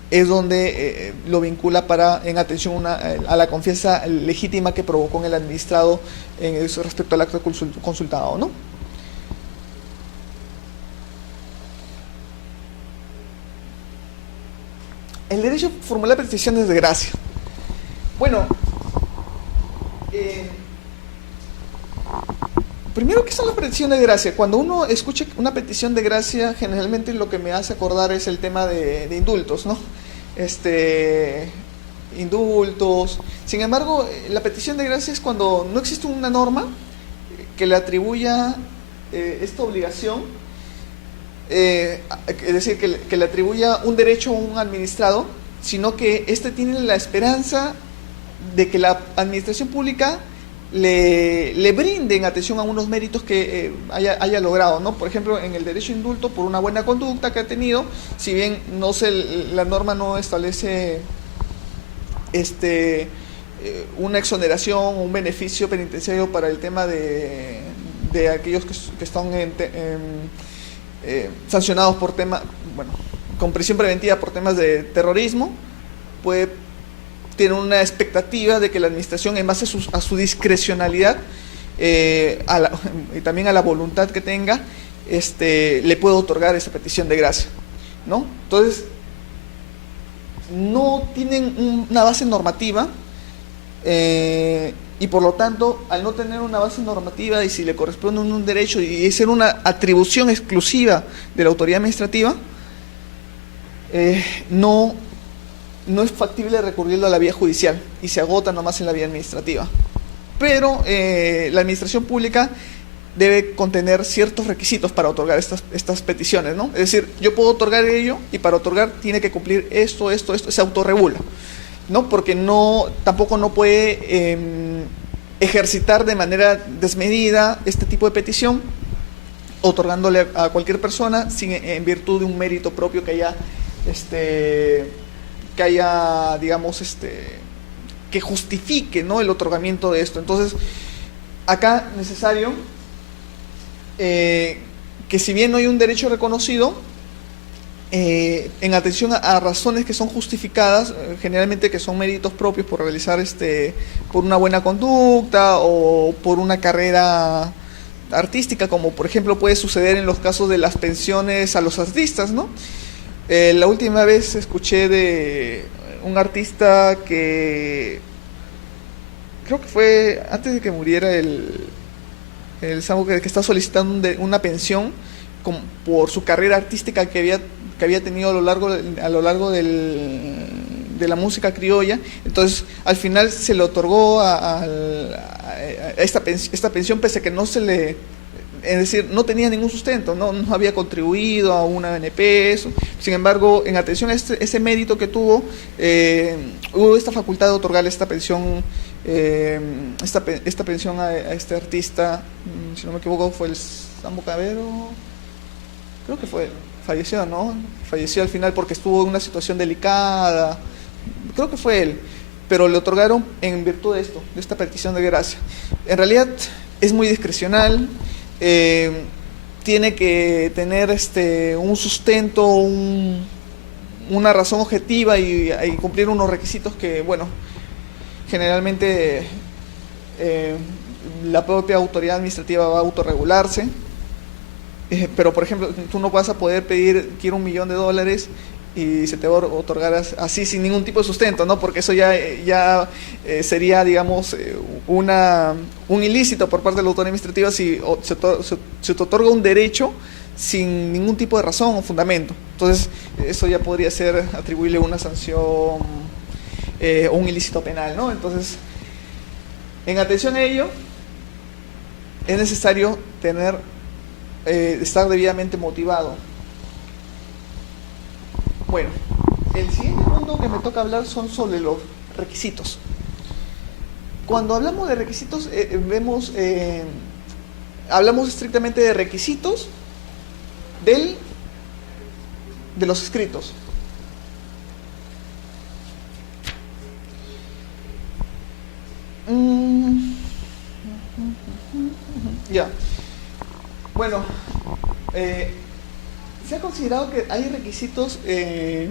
es donde lo vincula en atención a la confianza legítima que provocó en el administrado respecto al acto consultado, ¿no? El derecho a formular peticiones de gracia. Bueno, primero, ¿qué son las peticiones de gracia? Cuando uno escucha una petición de gracia, generalmente lo que me hace acordar es el tema de indultos, ¿no? Indultos. Sin embargo, la petición de gracia es cuando no existe una norma que le atribuya esta obligación, es decir, que le atribuya un derecho a un administrado, sino que éste tiene la esperanza de que la administración pública le brinden atención a unos méritos que haya logrado, ¿no? Por ejemplo, en el derecho a indulto por una buena conducta que ha tenido, si bien la norma no establece una exoneración o un beneficio penitenciario para el tema de aquellos que están sancionados por con prisión preventiva por temas de terrorismo, tiene una expectativa de que la administración, en base a su discrecionalidad y también a la voluntad que tenga, le puede otorgar esa petición de gracia, ¿no? Entonces, no tienen una base normativa y por lo tanto, al no tener una base normativa y si le corresponde un derecho y ser una atribución exclusiva de la autoridad administrativa, no es factible recurrirlo a la vía judicial y se agota nomás en la vía administrativa. Pero la administración pública debe contener ciertos requisitos para otorgar estas peticiones, ¿no? Es decir, yo puedo otorgar ello y para otorgar tiene que cumplir esto, se autorregula, ¿no? Porque tampoco no puede ejercitar de manera desmedida este tipo de petición, otorgándole a cualquier persona en virtud de un mérito propio que haya, digamos, que justifique, ¿no?, el otorgamiento de esto. Entonces, acá necesario que si bien no hay un derecho reconocido, en atención a razones que son justificadas, generalmente que son méritos propios por realizar por una buena conducta o por una carrera artística, como por ejemplo puede suceder en los casos de las pensiones a los artistas, ¿no? La última vez escuché de un artista que creo que fue antes de que muriera el Sambo, que está solicitando una pensión por su carrera artística que había tenido a lo largo de la música criolla. Entonces, al final se le otorgó a esta pensión, pese a que es decir, no tenía ningún sustento, no había contribuido a una ANP, eso. Sin embargo, en atención a ese mérito que tuvo, hubo esta facultad de otorgarle esta pensión, esta pensión a este artista, si no me equivoco, fue el Sambo Cabero, creo que falleció, ¿no? Falleció al final porque estuvo en una situación delicada, creo que fue él, pero le otorgaron en virtud de esta petición de gracia. En realidad es muy discrecional. Tiene que tener un sustento, una razón objetiva y cumplir unos requisitos que, bueno, generalmente la propia autoridad administrativa va a autorregularse. Pero, por ejemplo, tú no vas a poder pedir, quiero $1.000.000 y se te va a otorgar así sin ningún tipo de sustento, ¿no? Porque eso ya sería, digamos, un ilícito por parte de la autoridad administrativa si se te otorga un derecho sin ningún tipo de razón o fundamento. Entonces, eso ya podría ser atribuirle una sanción o un ilícito penal, ¿no? Entonces, en atención a ello, es necesario estar debidamente motivado. Bueno, el siguiente punto que me toca hablar son sobre los requisitos. Cuando hablamos de requisitos, hablamos estrictamente de requisitos de los escritos. Ya. Bueno, se ha considerado que hay requisitos que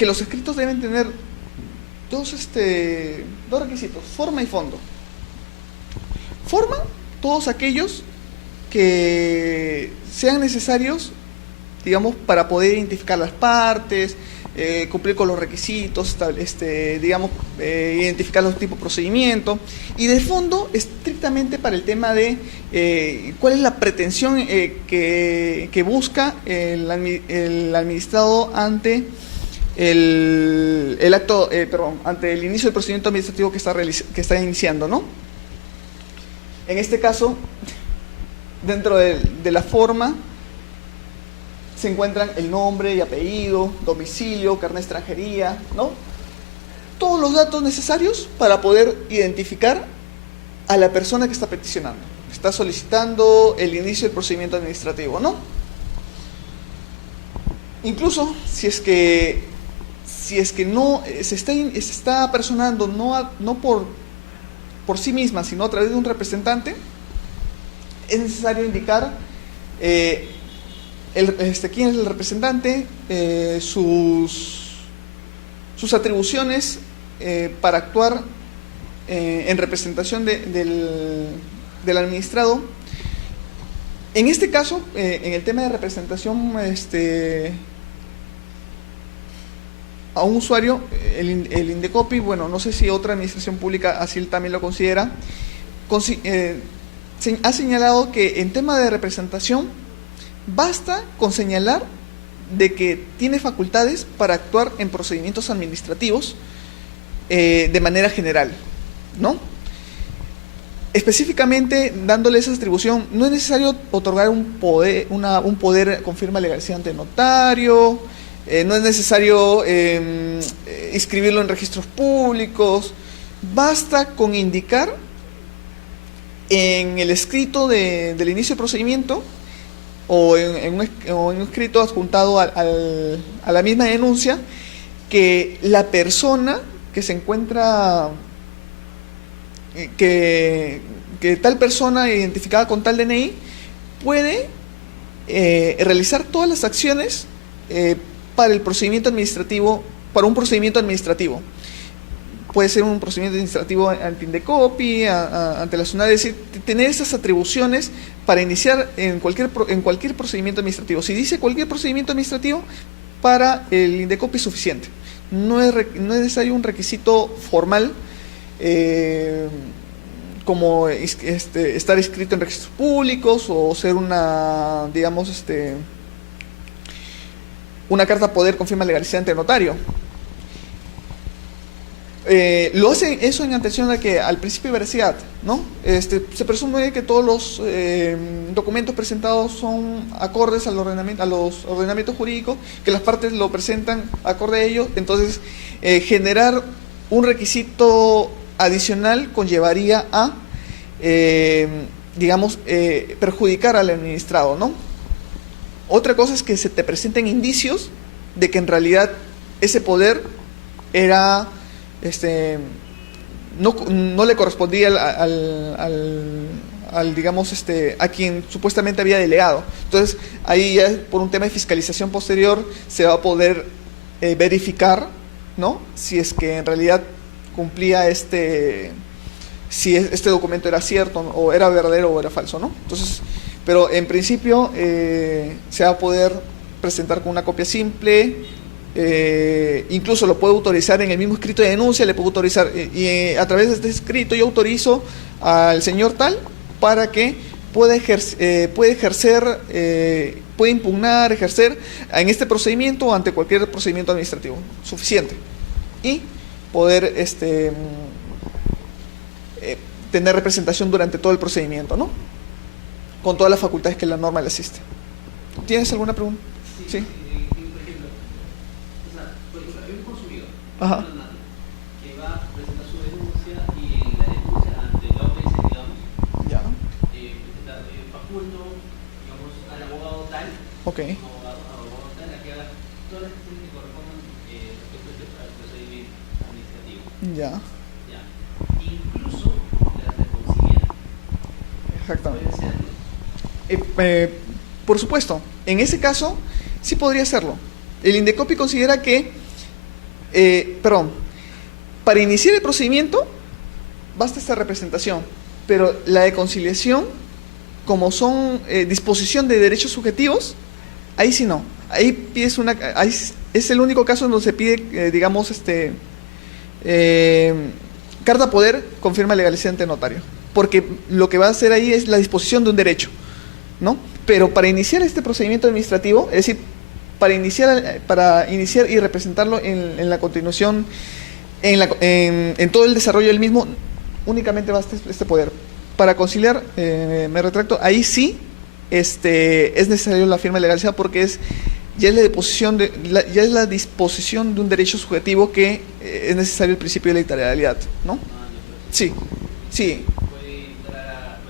los escritos deben tener dos requisitos: forma y fondo. Forma, todos aquellos que sean necesarios, digamos, para poder identificar las partes, cumplir con los requisitos, identificar los tipos de procedimiento. Y de fondo, estrictamente para el tema de cuál es la pretensión que busca el administrado ante ante el inicio del procedimiento administrativo que está iniciando, ¿no? En este caso, dentro de la forma, se encuentran el nombre y apellido, domicilio, carnet de extranjería, ¿no? Todos los datos necesarios para poder identificar a la persona que está peticionando, que está solicitando el inicio del procedimiento administrativo, ¿no? Incluso si es que no se está personando no por sí misma, sino a través de un representante, es necesario indicar quién es el representante, sus atribuciones para actuar en representación del administrado. En este caso, en el tema de representación a un usuario, el Indecopi, bueno, no sé si otra administración pública así también lo considera, ha señalado que en tema de representación basta con señalar de que tiene facultades para actuar en procedimientos administrativos de manera general, ¿no? Específicamente, dándole esa atribución, no es necesario otorgar un poder con firma legalización ante notario, no es necesario inscribirlo en registros públicos, basta con indicar en el escrito del inicio del procedimiento o en un escrito adjuntado a la misma denuncia que la persona que se encuentra, que tal persona identificada con tal DNI puede realizar todas las acciones para el procedimiento administrativo, para un procedimiento administrativo. Puede ser un procedimiento administrativo ante Indecopi, ante la SUNAT, es decir, tener esas atribuciones para iniciar en cualquier procedimiento administrativo. Si dice cualquier procedimiento administrativo, para el Indecopi es suficiente. No es necesario un requisito formal como estar inscrito en registros públicos o ser una carta poder con firma legalizada ante notario. Lo hacen eso en atención a que al principio de veracidad, ¿no? Se presume que todos los documentos presentados son acordes a los ordenamientos jurídicos, que las partes lo presentan acorde a ello. Entonces, generar un requisito adicional conllevaría a, perjudicar al administrado, ¿no? Otra cosa es que se te presenten indicios de que en realidad ese poder era no le correspondía a quien supuestamente había delegado. Entonces, ahí ya por un tema de fiscalización posterior se va a poder verificar, ¿no?, si es que en realidad cumplía si este documento era cierto o era verdadero o era falso, ¿no? Entonces, pero en principio se va a poder presentar con una copia simple. Incluso lo puede autorizar en el mismo escrito de denuncia, le puede autorizar a través de este escrito: yo autorizo al señor tal para que pueda impugnar, ejercer en este procedimiento o ante cualquier procedimiento administrativo. Suficiente. Y poder tener representación durante todo el procedimiento, ¿no? Con todas las facultades que la norma le asiste. ¿Tienes alguna pregunta? Sí. Por ejemplo, hay un consumidor, Ajá. que va a presentar su denuncia y en la denuncia ante la OPS, digamos, Ya. faculto, digamos, al abogado tal, Ok. abogado tal, a que haga todas las gestiones que correspondan respecto al procedimiento administrativo. Ya. Ya. Incluso las reconciliar. Exactamente. Puede ser, ¿no? Por supuesto, en ese caso sí podría hacerlo. El INDECOPI considera que, para iniciar el procedimiento basta esta representación, pero la de conciliación, como son disposición de derechos subjetivos, ahí sí no. Ahí pides ahí es el único caso en donde se pide, digamos, carta poder con firma legalizada ante notario, porque lo que va a hacer ahí es la disposición de un derecho, ¿no? Pero para iniciar este procedimiento administrativo, es decir, para iniciar y representarlo en la continuación, en todo el desarrollo del mismo, únicamente basta este poder. Para conciliar, me retracto, ahí sí es necesario la firma legalizada porque ya es la disposición de un derecho subjetivo que es necesario el principio de la literalidad, ¿no? Sí, sí. Puede presentar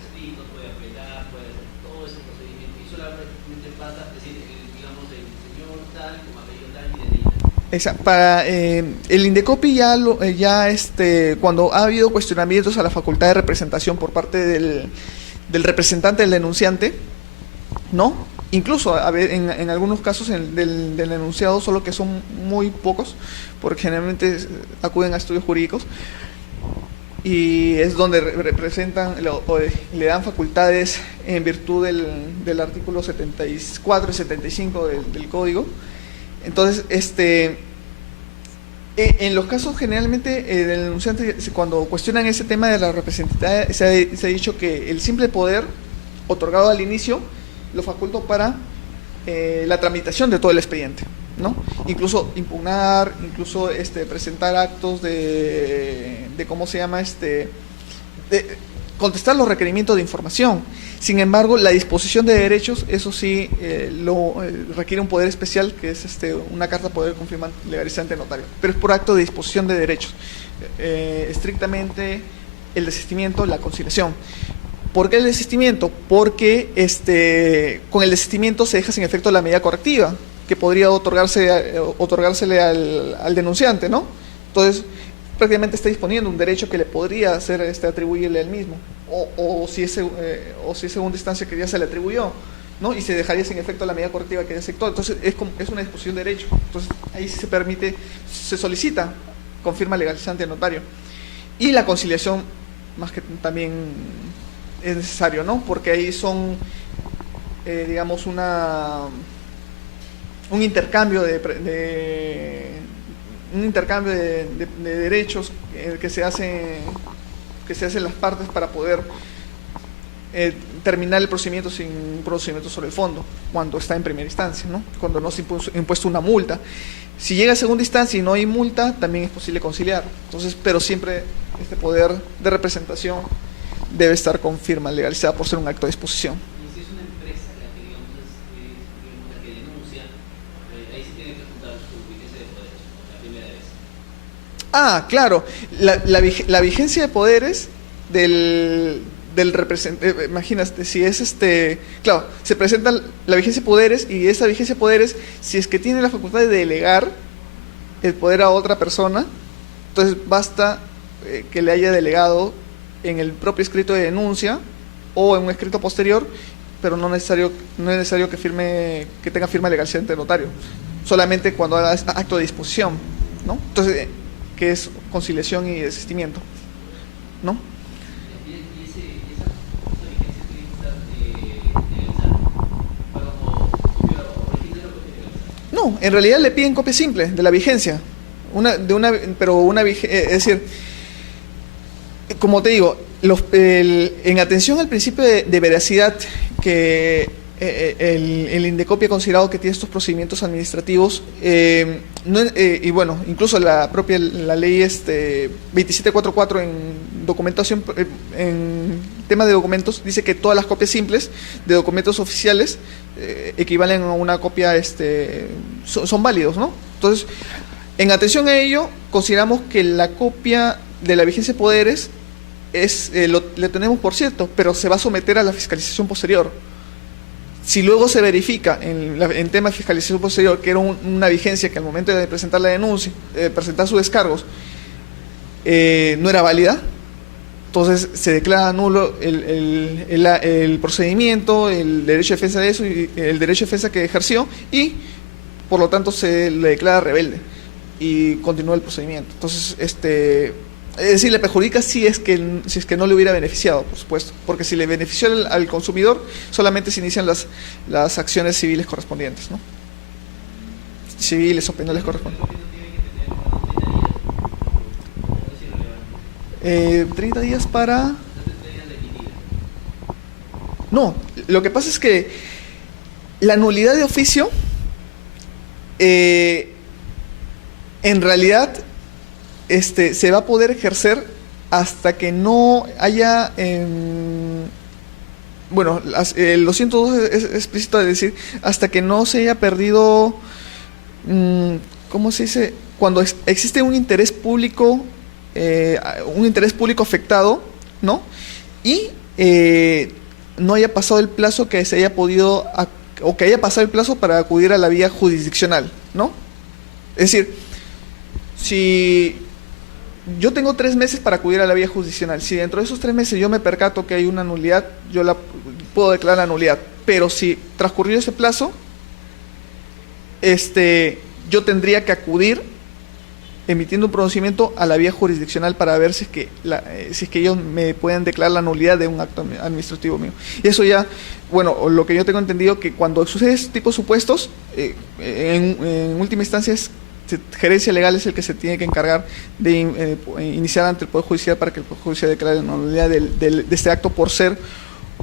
escritos, puede apelar, puede hacer todo ese procedimiento y solamente pasa, es decir, digamos, el señor tal, con apellido tal y de tal. Exacto. Para el INDECOPI cuando ha habido cuestionamientos a la facultad de representación por parte del representante del denunciante, ¿no? Incluso en algunos casos del denunciado, solo que son muy pocos, porque generalmente acuden a estudios jurídicos, y es donde representan le dan facultades en virtud del artículo 74 y 75 del Código. Entonces, en los casos generalmente del denunciante, cuando cuestionan ese tema de la representatividad, se ha dicho que el simple poder otorgado al inicio lo facultó para la tramitación de todo el expediente, ¿no? Incluso impugnar, incluso presentar actos de ¿cómo se llama? De contestar los requerimientos de información. Sin embargo, la disposición de derechos, eso sí, requiere un poder especial, que es una carta poder confirmar legalizada ante notario. Pero es por acto de disposición de derechos. Estrictamente el desistimiento, la conciliación. ¿Por qué el desistimiento? Porque con el desistimiento se deja sin efecto la medida correctiva, que podría otorgársele al denunciante, ¿no? Entonces, prácticamente está disponiendo un derecho que le podría ser atribuirle a él mismo, o si es segunda instancia que ya se le atribuyó, ¿no? Y se dejaría sin efecto la medida correctiva que ya se actuó. Entonces, es una disposición de derecho. Entonces, ahí se permite, se solicita con firma legalizada ante el notario. Y la conciliación, más que también es necesario, ¿no? Porque ahí son, digamos, un intercambio de derechos que se hacen las partes para poder terminar el procedimiento sin un procedimiento sobre el fondo, cuando está en primera instancia, ¿no? Cuando no se ha impuesto una multa. Si llega a segunda instancia y no hay multa, también es posible conciliar. Entonces, pero siempre este poder de representación debe estar con firma legalizada por ser un acto de disposición. Y si es una empresa la que, digamos, la que denuncia, ahí sí tiene que juntar su vigencia de poderes, la primera vez. Ah, claro. La vigencia de poderes del representante, imagínate, si es claro, se presenta la vigencia de poderes, y esa vigencia de poderes, si es que tiene la facultad de delegar el poder a otra persona, entonces basta que le haya delegado en el propio escrito de denuncia o en un escrito posterior, pero no es necesario que tenga firma legalizada ante el notario, solamente cuando haga acto de disposición, ¿no? Entonces, que es conciliación y desistimiento, ¿no? Y esa vigencia tiene que estar legalizada, como copia original o copia legalizada. No, en realidad le piden copia simple de la vigencia, es decir, como te digo, en atención al principio de veracidad que el Indecopy ha considerado que tiene estos procedimientos administrativos y bueno, incluso la ley 2744 en documentación, en tema de documentos, dice que todas las copias simples de documentos oficiales equivalen a una copia, son válidos, ¿no? Entonces, en atención a ello, consideramos que la copia de la vigencia de poderes le tenemos por cierto, pero se va a someter a la fiscalización posterior. Si luego se verifica en tema de fiscalización posterior que era una vigencia que al momento de presentar la denuncia, presentar sus descargos, no era válida, entonces se declara nulo el procedimiento, el derecho de defensa de eso y el derecho de defensa que ejerció, y por lo tanto se le declara rebelde y continúa el procedimiento. Entonces, es decir, le perjudica si es que no le hubiera beneficiado, por supuesto, porque si le benefició al consumidor, solamente se inician las acciones civiles correspondientes, ¿no? Civiles o penales correspondientes. 30 días para... No, lo que pasa es que la nulidad de oficio, en realidad, se va a poder ejercer hasta que no haya, bueno, el 202 es explícito de decir, hasta que no se haya perdido, ¿cómo se dice? Cuando existe un interés público afectado, ¿no? Y no haya pasado el plazo que se haya podido, o que haya pasado el plazo para acudir a la vía jurisdiccional, ¿no? Es decir, si yo tengo 3 meses para acudir a la vía jurisdiccional, si dentro de esos 3 meses yo me percato que hay una nulidad, yo puedo declarar la nulidad, pero si transcurrió ese plazo, yo tendría que acudir emitiendo un pronunciamiento a la vía jurisdiccional para ver si es que ellos me pueden declarar la nulidad de un acto administrativo mío. Y eso ya, bueno, lo que yo tengo entendido que cuando sucede este tipo de supuestos, en última instancia gerencia legal es el que se tiene que encargar de iniciar ante el Poder Judicial para que el Poder Judicial declare la nulidad de este acto por ser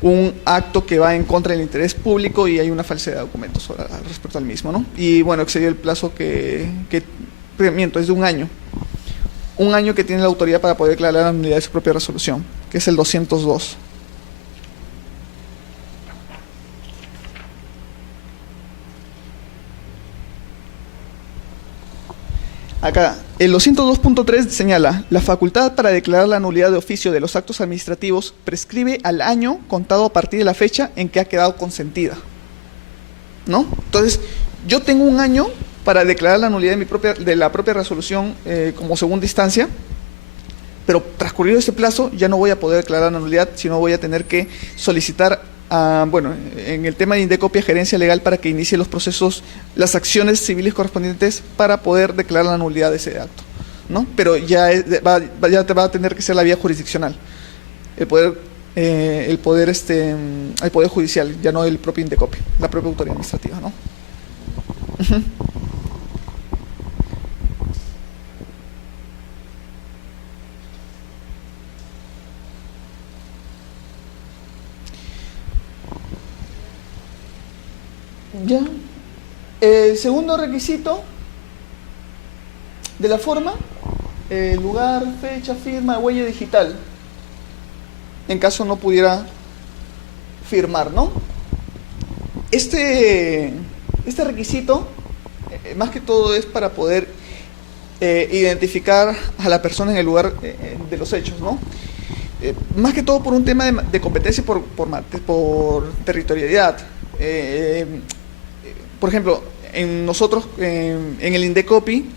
un acto que va en contra del interés público y hay una falsedad de documentos respecto al mismo, ¿no? Y bueno, excedió el plazo miento, es de un año. Un año que tiene la autoridad para poder declarar la nulidad de su propia resolución, que es el 202. Acá, el 202.3 señala, la facultad para declarar la nulidad de oficio de los actos administrativos prescribe al año contado a partir de la fecha en que ha quedado consentida, ¿no? Entonces, yo tengo un año para declarar la nulidad de la propia resolución como segunda instancia, pero transcurrido ese plazo ya no voy a poder declarar la nulidad, sino voy a tener que solicitar, bueno, en el tema de Indecopy, gerencia legal para que inicie los procesos, las acciones civiles correspondientes para poder declarar la nulidad de ese acto, ¿no? Pero ya va a tener que ser la vía jurisdiccional, el poder judicial, ya no el propio Indecopy, la propia autoridad administrativa, ¿no? Uh-huh. Ya. El segundo requisito de la forma, lugar, fecha, firma, huella digital, en caso no pudiera firmar, ¿no? Este requisito, más que todo, es para poder identificar a la persona en el lugar de los hechos, ¿no? Más que todo por un tema de competencia por territorialidad. Por ejemplo, nosotros en el Indecopy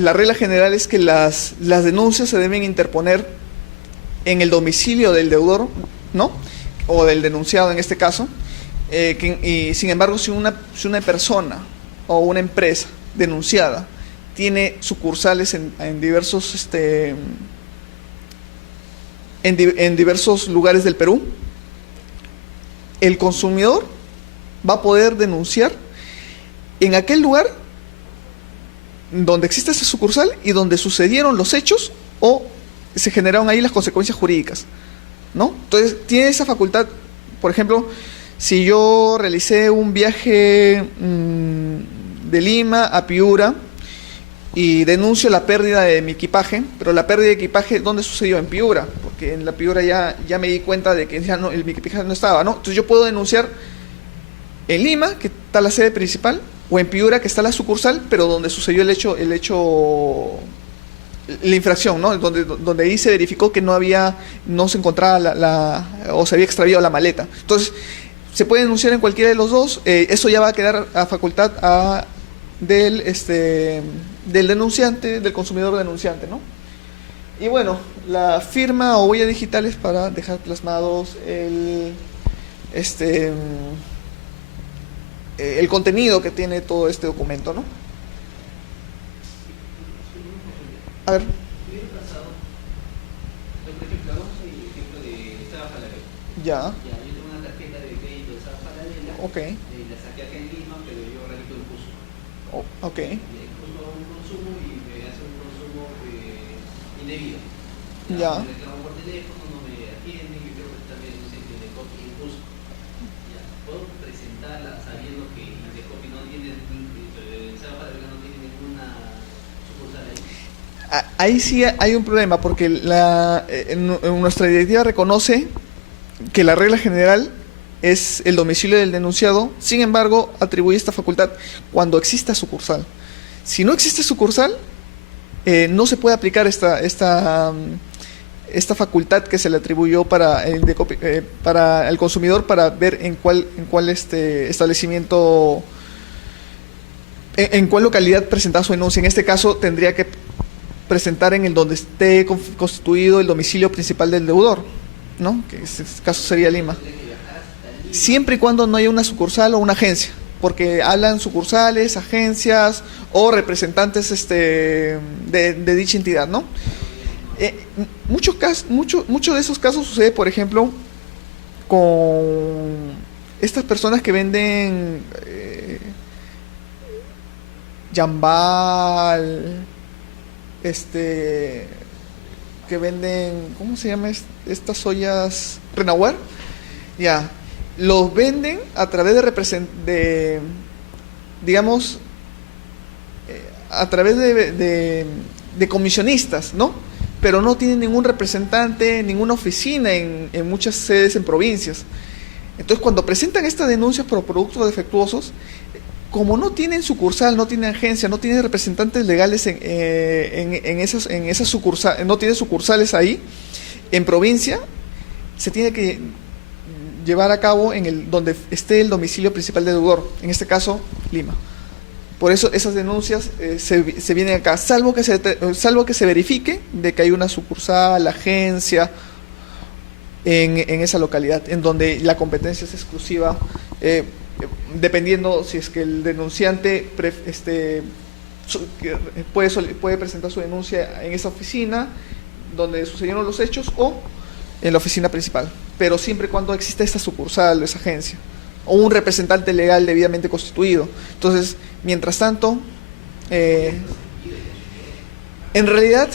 la regla general es que las denuncias se deben interponer en el domicilio del deudor, ¿no? O del denunciado en este caso, y sin embargo si una persona o una empresa denunciada tiene sucursales en diversos lugares del Perú, el consumidor va a poder denunciar en aquel lugar donde existe esa sucursal y donde sucedieron los hechos o se generaron ahí las consecuencias jurídicas, ¿no? Entonces, tiene esa facultad, por ejemplo, si yo realicé un viaje de Lima a Piura y denuncio la pérdida de mi equipaje, pero la pérdida de equipaje, ¿dónde sucedió? En Piura, porque en la Piura ya me di cuenta de que ya no, mi equipaje no estaba, ¿no? Entonces yo puedo denunciar en Lima, que está la sede principal, o en Piura, que está la sucursal, pero donde sucedió la infracción, ¿no? Donde ahí se verificó que no se encontraba o se había extraviado la maleta. Entonces, se puede denunciar en cualquiera de los dos, eso ya va a quedar a facultad del denunciante, del consumidor denunciante, ¿no? Y bueno, la firma o huella digital es para dejar plasmados el contenido que tiene todo este documento, ¿no? A ver. Ya. Yo tengo una tarjeta de crédito de Saba Paralela. Ok. La saqué acá en Lima, pero yo radito en Cusco. Ok. Y en Cusco hago un consumo y me hace un consumo indebido. Ya. Me reclamo por teléfono, no me atienden, yo creo que también no sé que de copy en Cusco. Ya. Puedo presentarla sabiendo que de copy no tiene, Saba Paralela no tiene ninguna sucursal ahí. Ahí sí hay un problema, porque nuestra directiva reconoce que la regla general es el domicilio del denunciado, sin embargo, atribuye esta facultad cuando exista sucursal. Si no existe sucursal, no se puede aplicar esta facultad que se le atribuyó para el consumidor para ver en cuál establecimiento, en cuál localidad presentar su denuncia. En este caso, tendría que presentar en el donde esté constituido el domicilio principal del deudor, ¿no? Que en este caso sería Lima. Siempre y cuando no haya una sucursal o una agencia, porque hablan sucursales, agencias o representantes de dicha entidad, ¿no? Muchos de esos casos sucede, por ejemplo, con estas personas que venden Jambal, que venden, ¿cómo se llama estas ollas? Renauer, ya, los venden a través digamos, a través de comisionistas, ¿no? Pero no tienen ningún representante, ninguna oficina en muchas sedes en provincias. Entonces, cuando presentan estas denuncias por productos defectuosos, como no tienen sucursal, no tienen agencia, no tienen representantes legales en esas sucursales, no tienen sucursales ahí, en provincia, se tiene que llevar a cabo donde esté el domicilio principal del deudor, en este caso, Lima. Por eso esas denuncias se vienen acá, salvo que se verifique de que hay una sucursal, agencia, en esa localidad, en donde la competencia es exclusiva, dependiendo si es que el denunciante puede presentar su denuncia en esa oficina donde sucedieron los hechos o en la oficina principal, pero siempre y cuando exista esta sucursal o esa agencia o un representante legal debidamente constituido. Entonces, mientras tanto, en realidad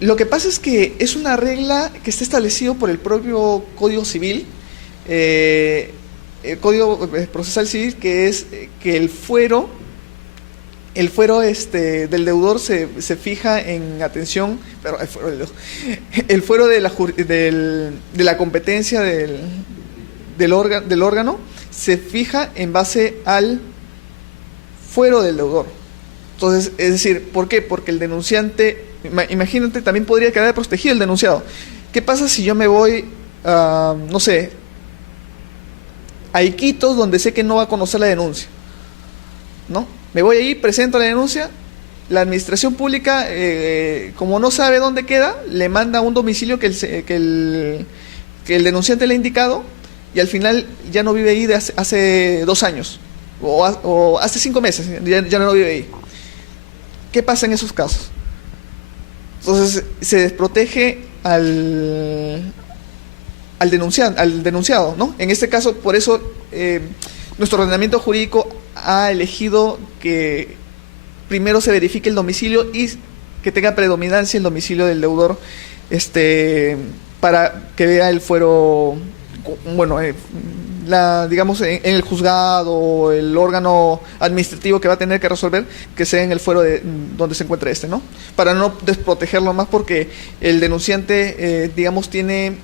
lo que pasa es que es una regla que está establecido por el propio Código Civil, el Código Procesal Civil, que es que el fuero del deudor se fija en atención, pero el fuero de la competencia del órgano se fija en base al fuero del deudor. Entonces, es decir, ¿por qué? Porque el denunciante, imagínate, también podría quedar protegido el denunciado. ¿Qué pasa si yo me voy a, no sé, a Iquitos, donde sé que no va a conocer la denuncia, ¿no? Me voy ahí, presento la denuncia, la administración pública, como no sabe dónde queda, le manda un domicilio que el denunciante le ha indicado, y al final ya no vive ahí de hace 2 años, o hace 5 meses, ya no vive ahí. ¿Qué pasa en esos casos? Entonces se desprotege al denunciado, ¿no? En este caso, por eso nuestro ordenamiento jurídico ha elegido que primero se verifique el domicilio y que tenga predominancia el domicilio del deudor para que vea el fuero, bueno, digamos, en el juzgado, el órgano administrativo que va a tener que resolver, que sea en el fuero donde se encuentre ¿no? Para no desprotegerlo más, porque el denunciante, digamos, tiene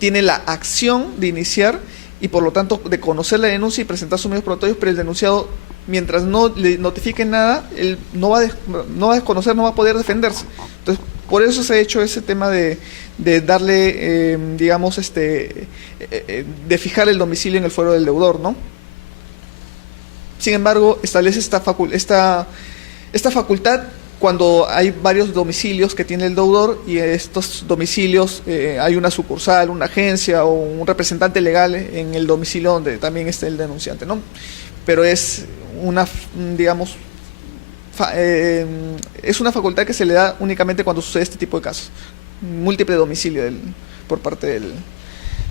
la acción de iniciar y por lo tanto de conocer la denuncia y presentar sus medios probatorios, pero el denunciado, mientras no le notifiquen nada, él no va a desconocer, no va a poder defenderse. Entonces, por eso se ha hecho ese tema de darle, digamos, de fijar el domicilio en el fuero del deudor, ¿no? Sin embargo, establece esta facultad cuando hay varios domicilios que tiene el deudor y estos domicilios hay una sucursal, una agencia o un representante legal en el domicilio donde también está el denunciante, ¿no? Pero es digamos, es una facultad que se le da únicamente cuando sucede este tipo de casos, múltiple domicilio por parte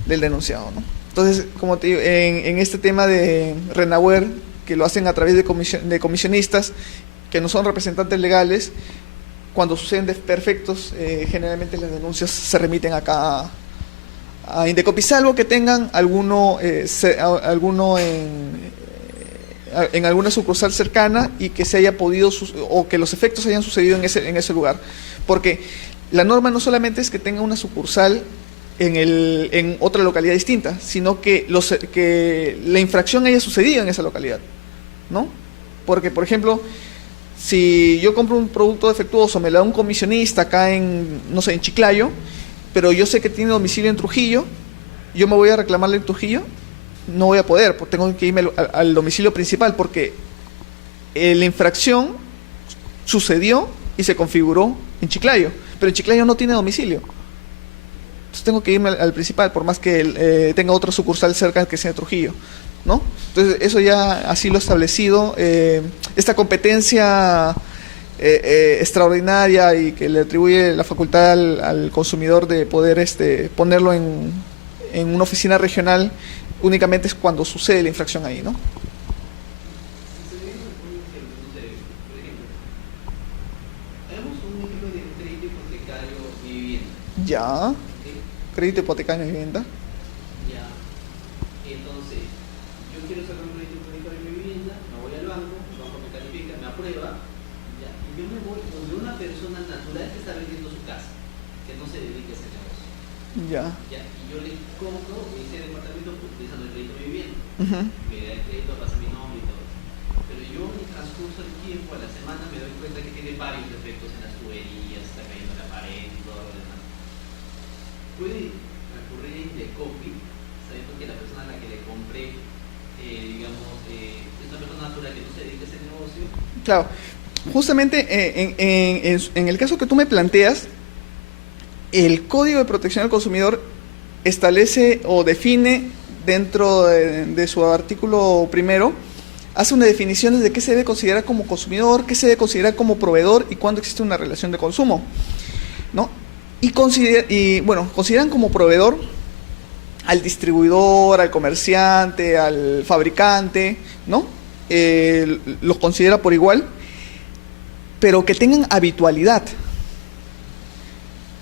del denunciado, ¿no? Entonces, como te digo, en este tema de Renauer, que lo hacen a través de comisionistas, que no son representantes legales, cuando suceden desperfectos, generalmente las denuncias se remiten acá a Indecopi, salvo que tengan alguno en alguna sucursal cercana y que se haya podido, o que los efectos hayan sucedido en ese lugar. Porque la norma no solamente es que tenga una sucursal en otra localidad distinta, sino que la infracción haya sucedido en esa localidad, ¿no? Porque, por ejemplo, si yo compro un producto defectuoso, me lo da un comisionista acá no sé, en Chiclayo, pero yo sé que tiene domicilio en Trujillo, yo me voy a reclamarle en Trujillo, no voy a poder, porque tengo que irme al domicilio principal, porque la infracción sucedió y se configuró en Chiclayo, pero en Chiclayo no tiene domicilio. Entonces tengo que irme al principal, por más que tenga otra sucursal cerca que sea de Trujillo, ¿no? Entonces eso ya así lo establecido, esta competencia extraordinaria y que le atribuye la facultad al consumidor de poder ponerlo en una oficina regional, únicamente es cuando sucede la infracción ahí, ¿no? Ya. Crédito hipotecario de vivienda. Ya. Entonces, yo quiero sacar un crédito hipotecario de vivienda, me voy al banco, el banco me califica, me aprueba, ya, y yo me voy donde una persona natural que está vendiendo su casa, que no se dedique a ese negocio. Ya. Ya, y yo le compro ese departamento utilizando el crédito de vivienda. Uh-huh. Me da el crédito, pasa mi nombre y todo. Pero yo en el transcurso del tiempo, a la semana, me doy cuenta que tiene varios defectos en las tuberías, está cayendo la pared y todo lo demás. Puede recurrir a Indecopi, sabiendo que la persona a la que le compré, digamos, es una persona natural que no se dedica a ese negocio. Claro, justamente en el caso que tú me planteas, el Código de Protección al Consumidor establece o define dentro de su artículo primero, hace unas definiciones de qué se debe considerar como consumidor, qué se debe considerar como proveedor y cuándo existe una relación de consumo, ¿no? Consideran como proveedor al distribuidor, al comerciante, al fabricante, ¿no? Los considera por igual, pero que tengan habitualidad,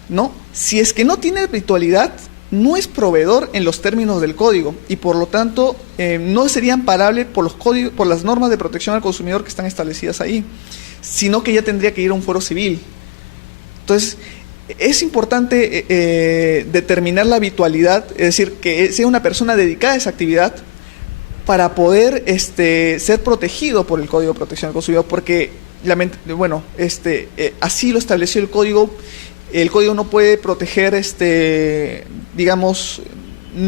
¿no? Si es que no tiene habitualidad, no es proveedor en los términos del código y por lo tanto no sería amparable por las normas de protección al consumidor que están establecidas ahí, sino que ya tendría que ir a un fuero civil. Entonces, es importante determinar la habitualidad, es decir, que sea una persona dedicada a esa actividad para poder ser protegido por el Código de Protección al Consumidor, porque así lo estableció el Código. El Código no puede proteger, digamos,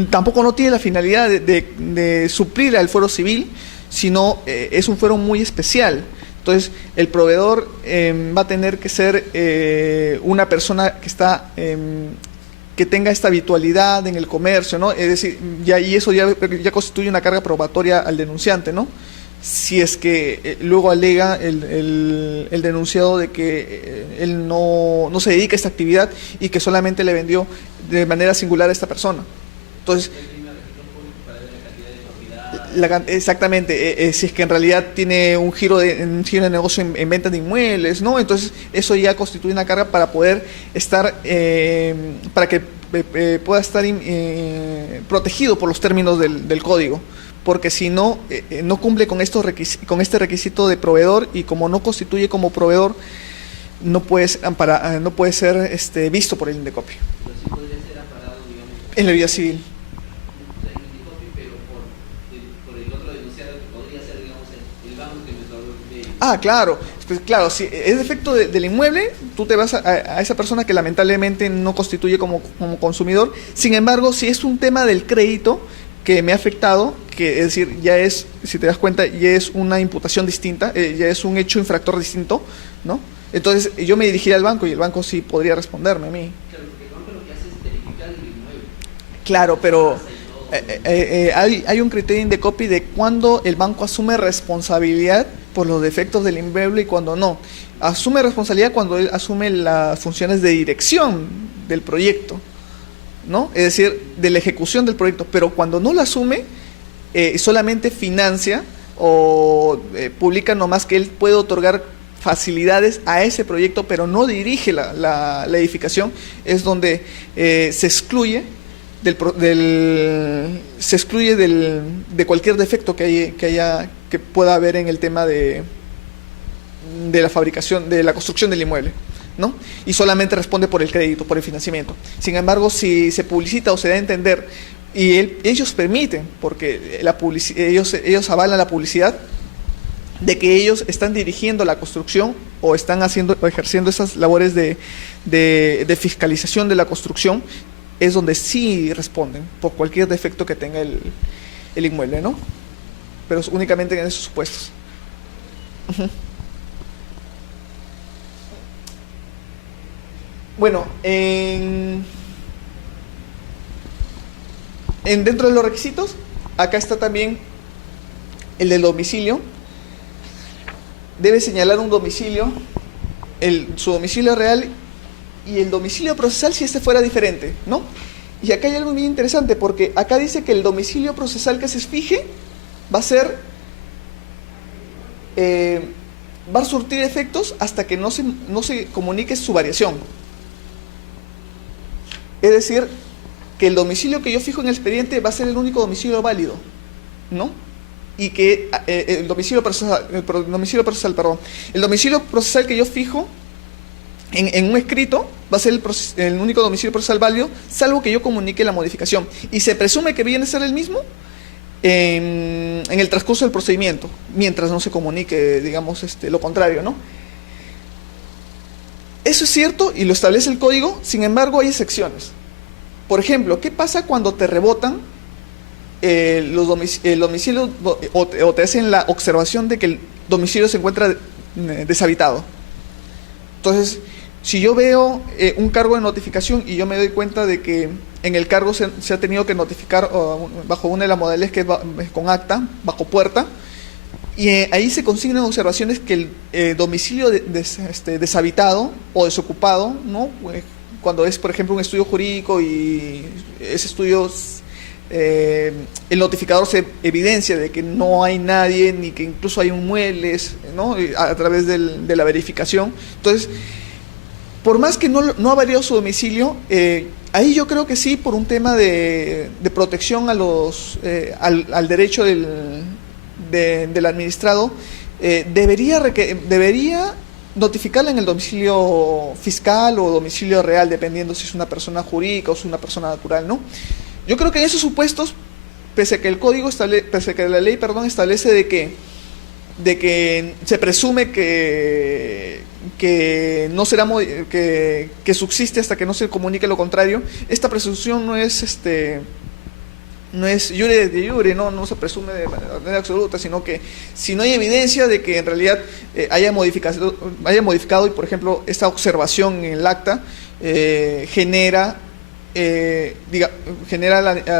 tampoco no tiene la finalidad de suplir al fuero civil, sino es un fuero muy especial. Entonces, el proveedor va a tener que ser una persona que tenga esta habitualidad en el comercio, ¿no? Es decir, y eso ya constituye una carga probatoria al denunciante, ¿no? Si es que luego alega el denunciado de que él no se dedica a esta actividad y que solamente le vendió de manera singular a esta persona. Entonces, exactamente, si es que en realidad tiene un giro de negocio en venta de inmuebles, ¿no? Entonces eso ya constituye una carga para poder estar, para que pueda estar protegido por los términos del código, porque si no, no cumple con con este requisito de proveedor, y como no constituye como proveedor, no puede ser visto por el Indecopi. Pero sí podría ser amparado, digamos, En la vía civil. o sea, en el Indecopi, pero por el otro denunciado, que podría ser, digamos, el banco que me otorgó. Ah, claro. Pues, claro, si es defecto del inmueble, tú te vas a esa persona que lamentablemente no constituye como consumidor. Sin embargo, si es un tema del crédito que me ha afectado, que es decir, ya es, si te das cuenta, ya es una imputación distinta, ya es un hecho infractor distinto, ¿no? Entonces yo me dirigiré al banco y el banco sí podría responderme a mí. Claro, porque el banco lo que hace es verificar el inmueble. Claro, pero hay un criterio en Indecopi de cuándo el banco asume responsabilidad por los defectos del inmueble y cuando no. Asume responsabilidad cuando él asume las funciones de dirección del proyecto, ¿no? Es decir, de la ejecución del proyecto, pero cuando no lo asume, solamente financia o publica nomás que él puede otorgar facilidades a ese proyecto, pero no dirige la edificación, es donde se excluye de cualquier defecto que pueda haber en el tema de la fabricación, de la construcción del inmueble, ¿no? Y solamente responde por el crédito, por el financiamiento. Sin embargo, si se publicita o se da a entender, y ellos permiten, porque ellos avalan la publicidad, de que ellos están dirigiendo la construcción o están ejerciendo esas labores de fiscalización de la construcción, es donde sí responden por cualquier defecto que tenga el inmueble, ¿no? Pero únicamente en esos supuestos. Bueno, dentro de los requisitos, acá está también el del domicilio. Debe señalar un domicilio, su domicilio real y el domicilio procesal si este fuera diferente, ¿no? Y acá hay algo bien interesante, porque acá dice que el domicilio procesal que se fije va a surtir efectos hasta que no se comunique su variación. Es decir, que el domicilio que yo fijo en el expediente va a ser el único domicilio válido, ¿no? Y que el domicilio procesal que yo fijo en un escrito va a ser el único domicilio procesal válido, salvo que yo comunique la modificación. Y se presume que viene a ser el mismo en el transcurso del procedimiento, mientras no se comunique, digamos, lo contrario, ¿no? Eso es cierto y lo establece el código, sin embargo hay excepciones. Por ejemplo, ¿qué pasa cuando te rebotan el domicilio o te hacen la observación de que el domicilio se encuentra deshabitado? Entonces, si yo veo un cargo de notificación y yo me doy cuenta de que en el cargo se ha tenido que notificar bajo una de las modalidades que es con acta, bajo puerta, y ahí se consignan observaciones que el domicilio deshabitado o desocupado, ¿no? Cuando es, por ejemplo, un estudio jurídico y ese estudio, el notificador se evidencia de que no hay nadie, ni que incluso hay muebles, ¿no? A través de la verificación. Entonces, por más que no ha variado su domicilio, ahí yo creo que sí, por un tema de protección al derecho del administrado, debería notificarla en el domicilio fiscal o domicilio real, dependiendo si es una persona jurídica o es una persona natural, ¿no? Yo creo que en esos supuestos, pese a que la ley establece de que se presume que no será que subsiste hasta que no se comunique lo contrario, esta presunción no es iure de iure, no se presume de manera absoluta, sino que si no hay evidencia de que en realidad haya modificado y, por ejemplo, esta observación en el acta genera a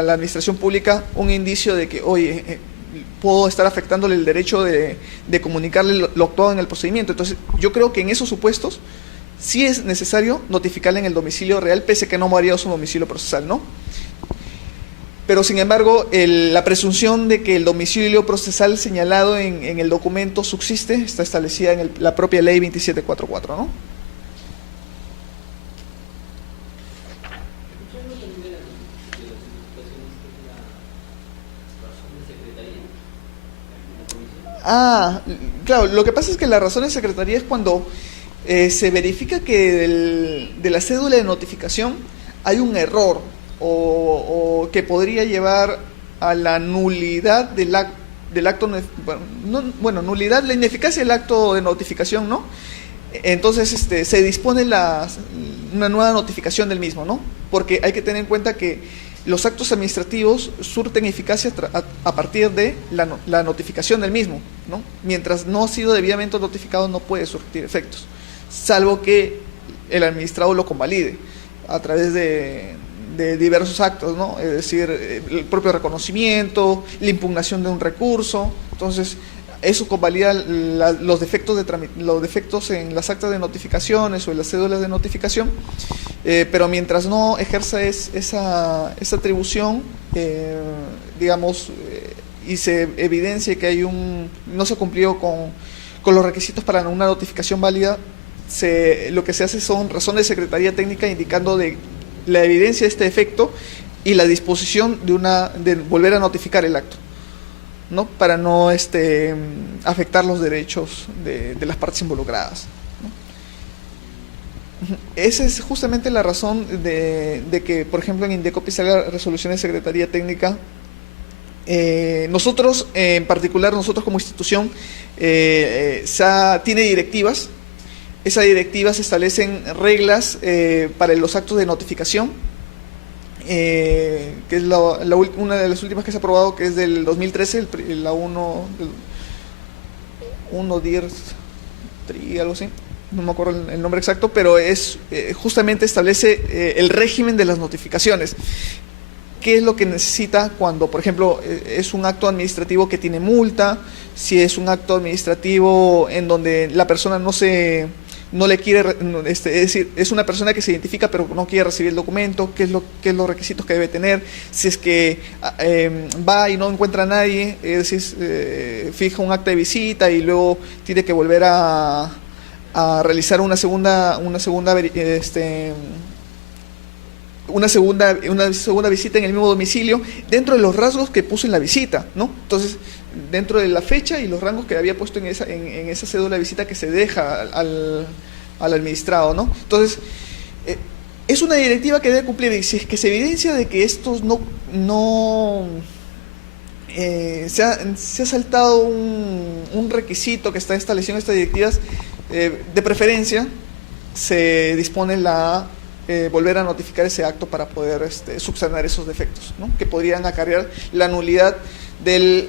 la administración pública un indicio de que, oye, puedo estar afectándole el derecho de comunicarle lo actuado en el procedimiento. Entonces, yo creo que en esos supuestos sí es necesario notificarle en el domicilio real, pese a que no ha variado su domicilio procesal, ¿no? Pero, sin embargo, la presunción de que el domicilio procesal señalado en el documento subsiste está establecida en la propia ley 2744, ¿no? Escuchándote Ah, claro, lo que pasa es que la razón de secretaría es cuando se verifica que de la cédula de notificación hay un error o que podría llevar a la nulidad del acto, bueno, nulidad, la ineficacia del acto de notificación, ¿no? Entonces se dispone una nueva notificación del mismo, ¿no? Porque hay que tener en cuenta que los actos administrativos surten eficacia a partir de la notificación del mismo, ¿no? Mientras no ha sido debidamente notificado no puede surtir efectos, salvo que el administrado lo convalide a través de diversos actos, ¿no? Es decir, el propio reconocimiento, la impugnación de un recurso. Entonces, eso convalida los defectos en las actas de notificaciones o en las cédulas de notificación, pero mientras no ejerza esa atribución, digamos, y se evidencie que no se cumplió con los requisitos para una notificación válida, lo que se hace son razones de secretaría técnica indicando de la evidencia de este efecto y la disposición de volver a notificar el acto, ¿no? Para no afectar los derechos de las partes involucradas, ¿no? Esa es justamente la razón de que, por ejemplo, en Indecopi salga resoluciones de Secretaría Técnica. Nosotros, en particular, nosotros como institución, tiene directivas. Esas directivas establecen reglas para los actos de notificación, que es una de las últimas que se ha aprobado, que es del 2013, la 1-DIR-3, algo así, no me acuerdo el nombre exacto, pero justamente establece el régimen de las notificaciones. ¿Qué es lo que necesita cuando, por ejemplo, es un acto administrativo que tiene multa? Si es un acto administrativo en donde la persona no le quiere, es decir, es una persona que se identifica pero no quiere recibir el documento, qué es los requisitos que debe tener. Si es que va y no encuentra a nadie, es decir, fija un acta de visita y luego tiene que volver a realizar una segunda visita en el mismo domicilio, dentro de los rasgos que puso en la visita, ¿no? Entonces, dentro de la fecha y los rangos que había puesto en esa cédula de visita que se deja al administrado, ¿no? Entonces, es una directiva que debe cumplir, y si es que se evidencia de que estos se ha saltado un requisito que está establecido en estas directivas, de preferencia se dispone volver a notificar ese acto para poder subsanar esos defectos, ¿no? Que podrían acarrear la nulidad de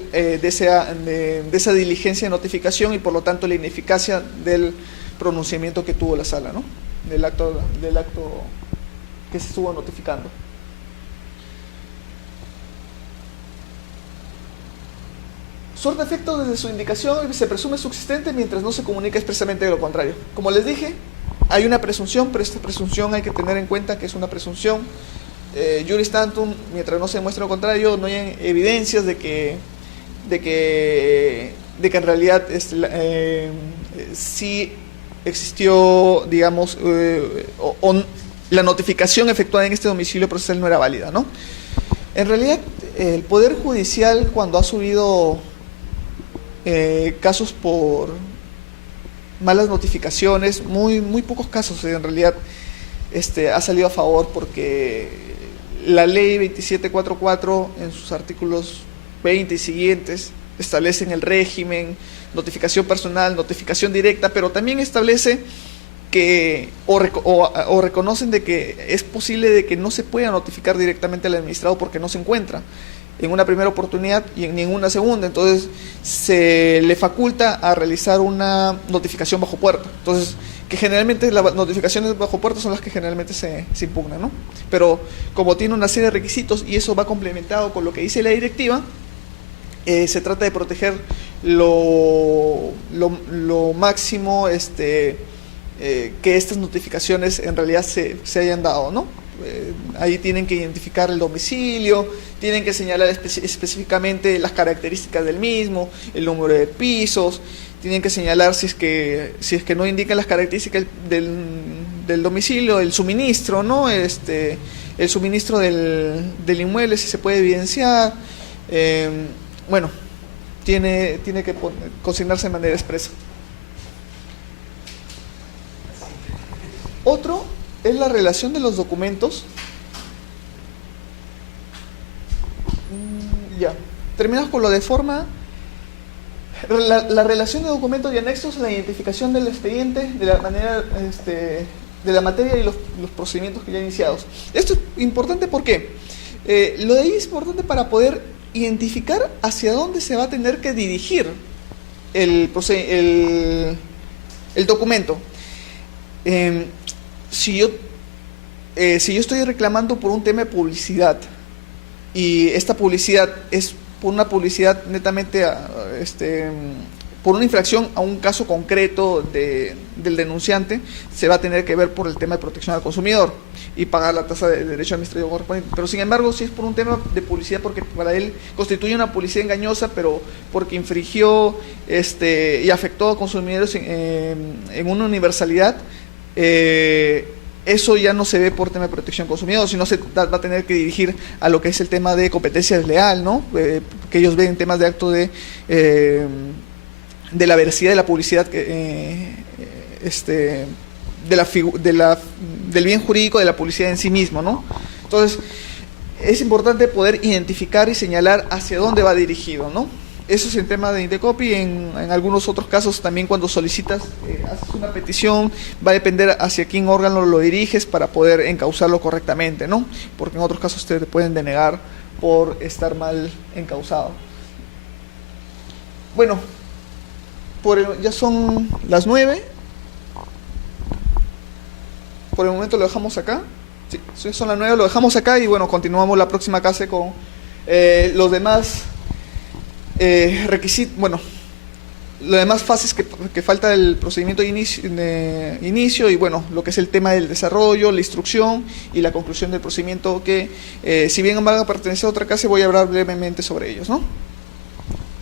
esa diligencia de notificación y por lo tanto la ineficacia del pronunciamiento que tuvo la sala, ¿no? Del acto que se estuvo notificando. Surte efecto desde su indicación y se presume subsistente mientras no se comunica expresamente de lo contrario. Como les dije, hay una presunción, pero esta presunción hay que tener en cuenta que es una presunción juris tantum, mientras no se demuestre lo contrario, no hay evidencias de que en realidad sí existió, digamos, la notificación efectuada en este domicilio procesal no era válida, ¿no? En realidad, el Poder Judicial, cuando ha subido casos por malas notificaciones, muy pocos casos en realidad ha salido a favor, porque la ley 2744 en sus artículos 20 y siguientes establecen el régimen, notificación personal, notificación directa, pero también establece que o reconocen de que es posible de que no se pueda notificar directamente al administrado porque no se encuentra en una primera oportunidad y en ninguna segunda. Entonces se le faculta a realizar una notificación bajo puerta. Entonces, que generalmente las notificaciones bajo puerta son las que generalmente se impugnan, ¿no? Pero como tiene una serie de requisitos y eso va complementado con lo que dice la directiva, se trata de proteger lo máximo que estas notificaciones en realidad se hayan dado, ¿no? Ahí tienen que identificar el domicilio, tienen que señalar específicamente las características del mismo, el número de pisos, tienen que señalar si es que no indican las características del domicilio, el suministro, ¿no? El suministro del inmueble, si se puede evidenciar. Bueno, tiene que consignarse de manera expresa. Otro es la relación de los documentos. Ya, terminamos con lo de forma. La relación de documentos y anexos, la identificación del expediente, de la manera, de la materia y los procedimientos que ya iniciados. Esto es importante porque lo de ahí es importante para poder identificar hacia dónde se va a tener que dirigir el documento. Si yo estoy reclamando por un tema de publicidad y esta publicidad es por una publicidad netamente, por una infracción a un caso concreto del denunciante, se va a tener que ver por el tema de protección al consumidor y pagar la tasa de derecho administrativo correspondiente. Pero sin embargo, si es por un tema de publicidad, porque para él constituye una publicidad engañosa, pero porque infringió y afectó a consumidores en una universalidad, eso ya no se ve por tema de protección al consumidor, sino se va a tener que dirigir a lo que es el tema de competencia desleal, ¿no? Que ellos ven temas de acto de la veracidad de la publicidad, del bien jurídico de la publicidad en sí mismo, ¿no? Entonces, es importante poder identificar y señalar hacia dónde va dirigido, ¿no? Eso es el tema de Indecopy. En algunos otros casos también, cuando solicitas, haces una petición, va a depender hacia qué órgano lo diriges para poder encauzarlo correctamente, ¿no? Porque en otros casos te pueden denegar por estar mal encauzado. Bueno, ya son las 9. Por el momento lo dejamos acá. Sí, son las 9, lo dejamos acá y bueno, continuamos la próxima clase con los demás requisitos, bueno, las demás fases que falta del procedimiento de inicio y bueno, lo que es el tema del desarrollo, la instrucción y la conclusión del procedimiento, que si bien van a pertenecer a otra clase, voy a hablar brevemente sobre ellos, ¿no?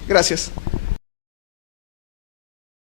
Gracias.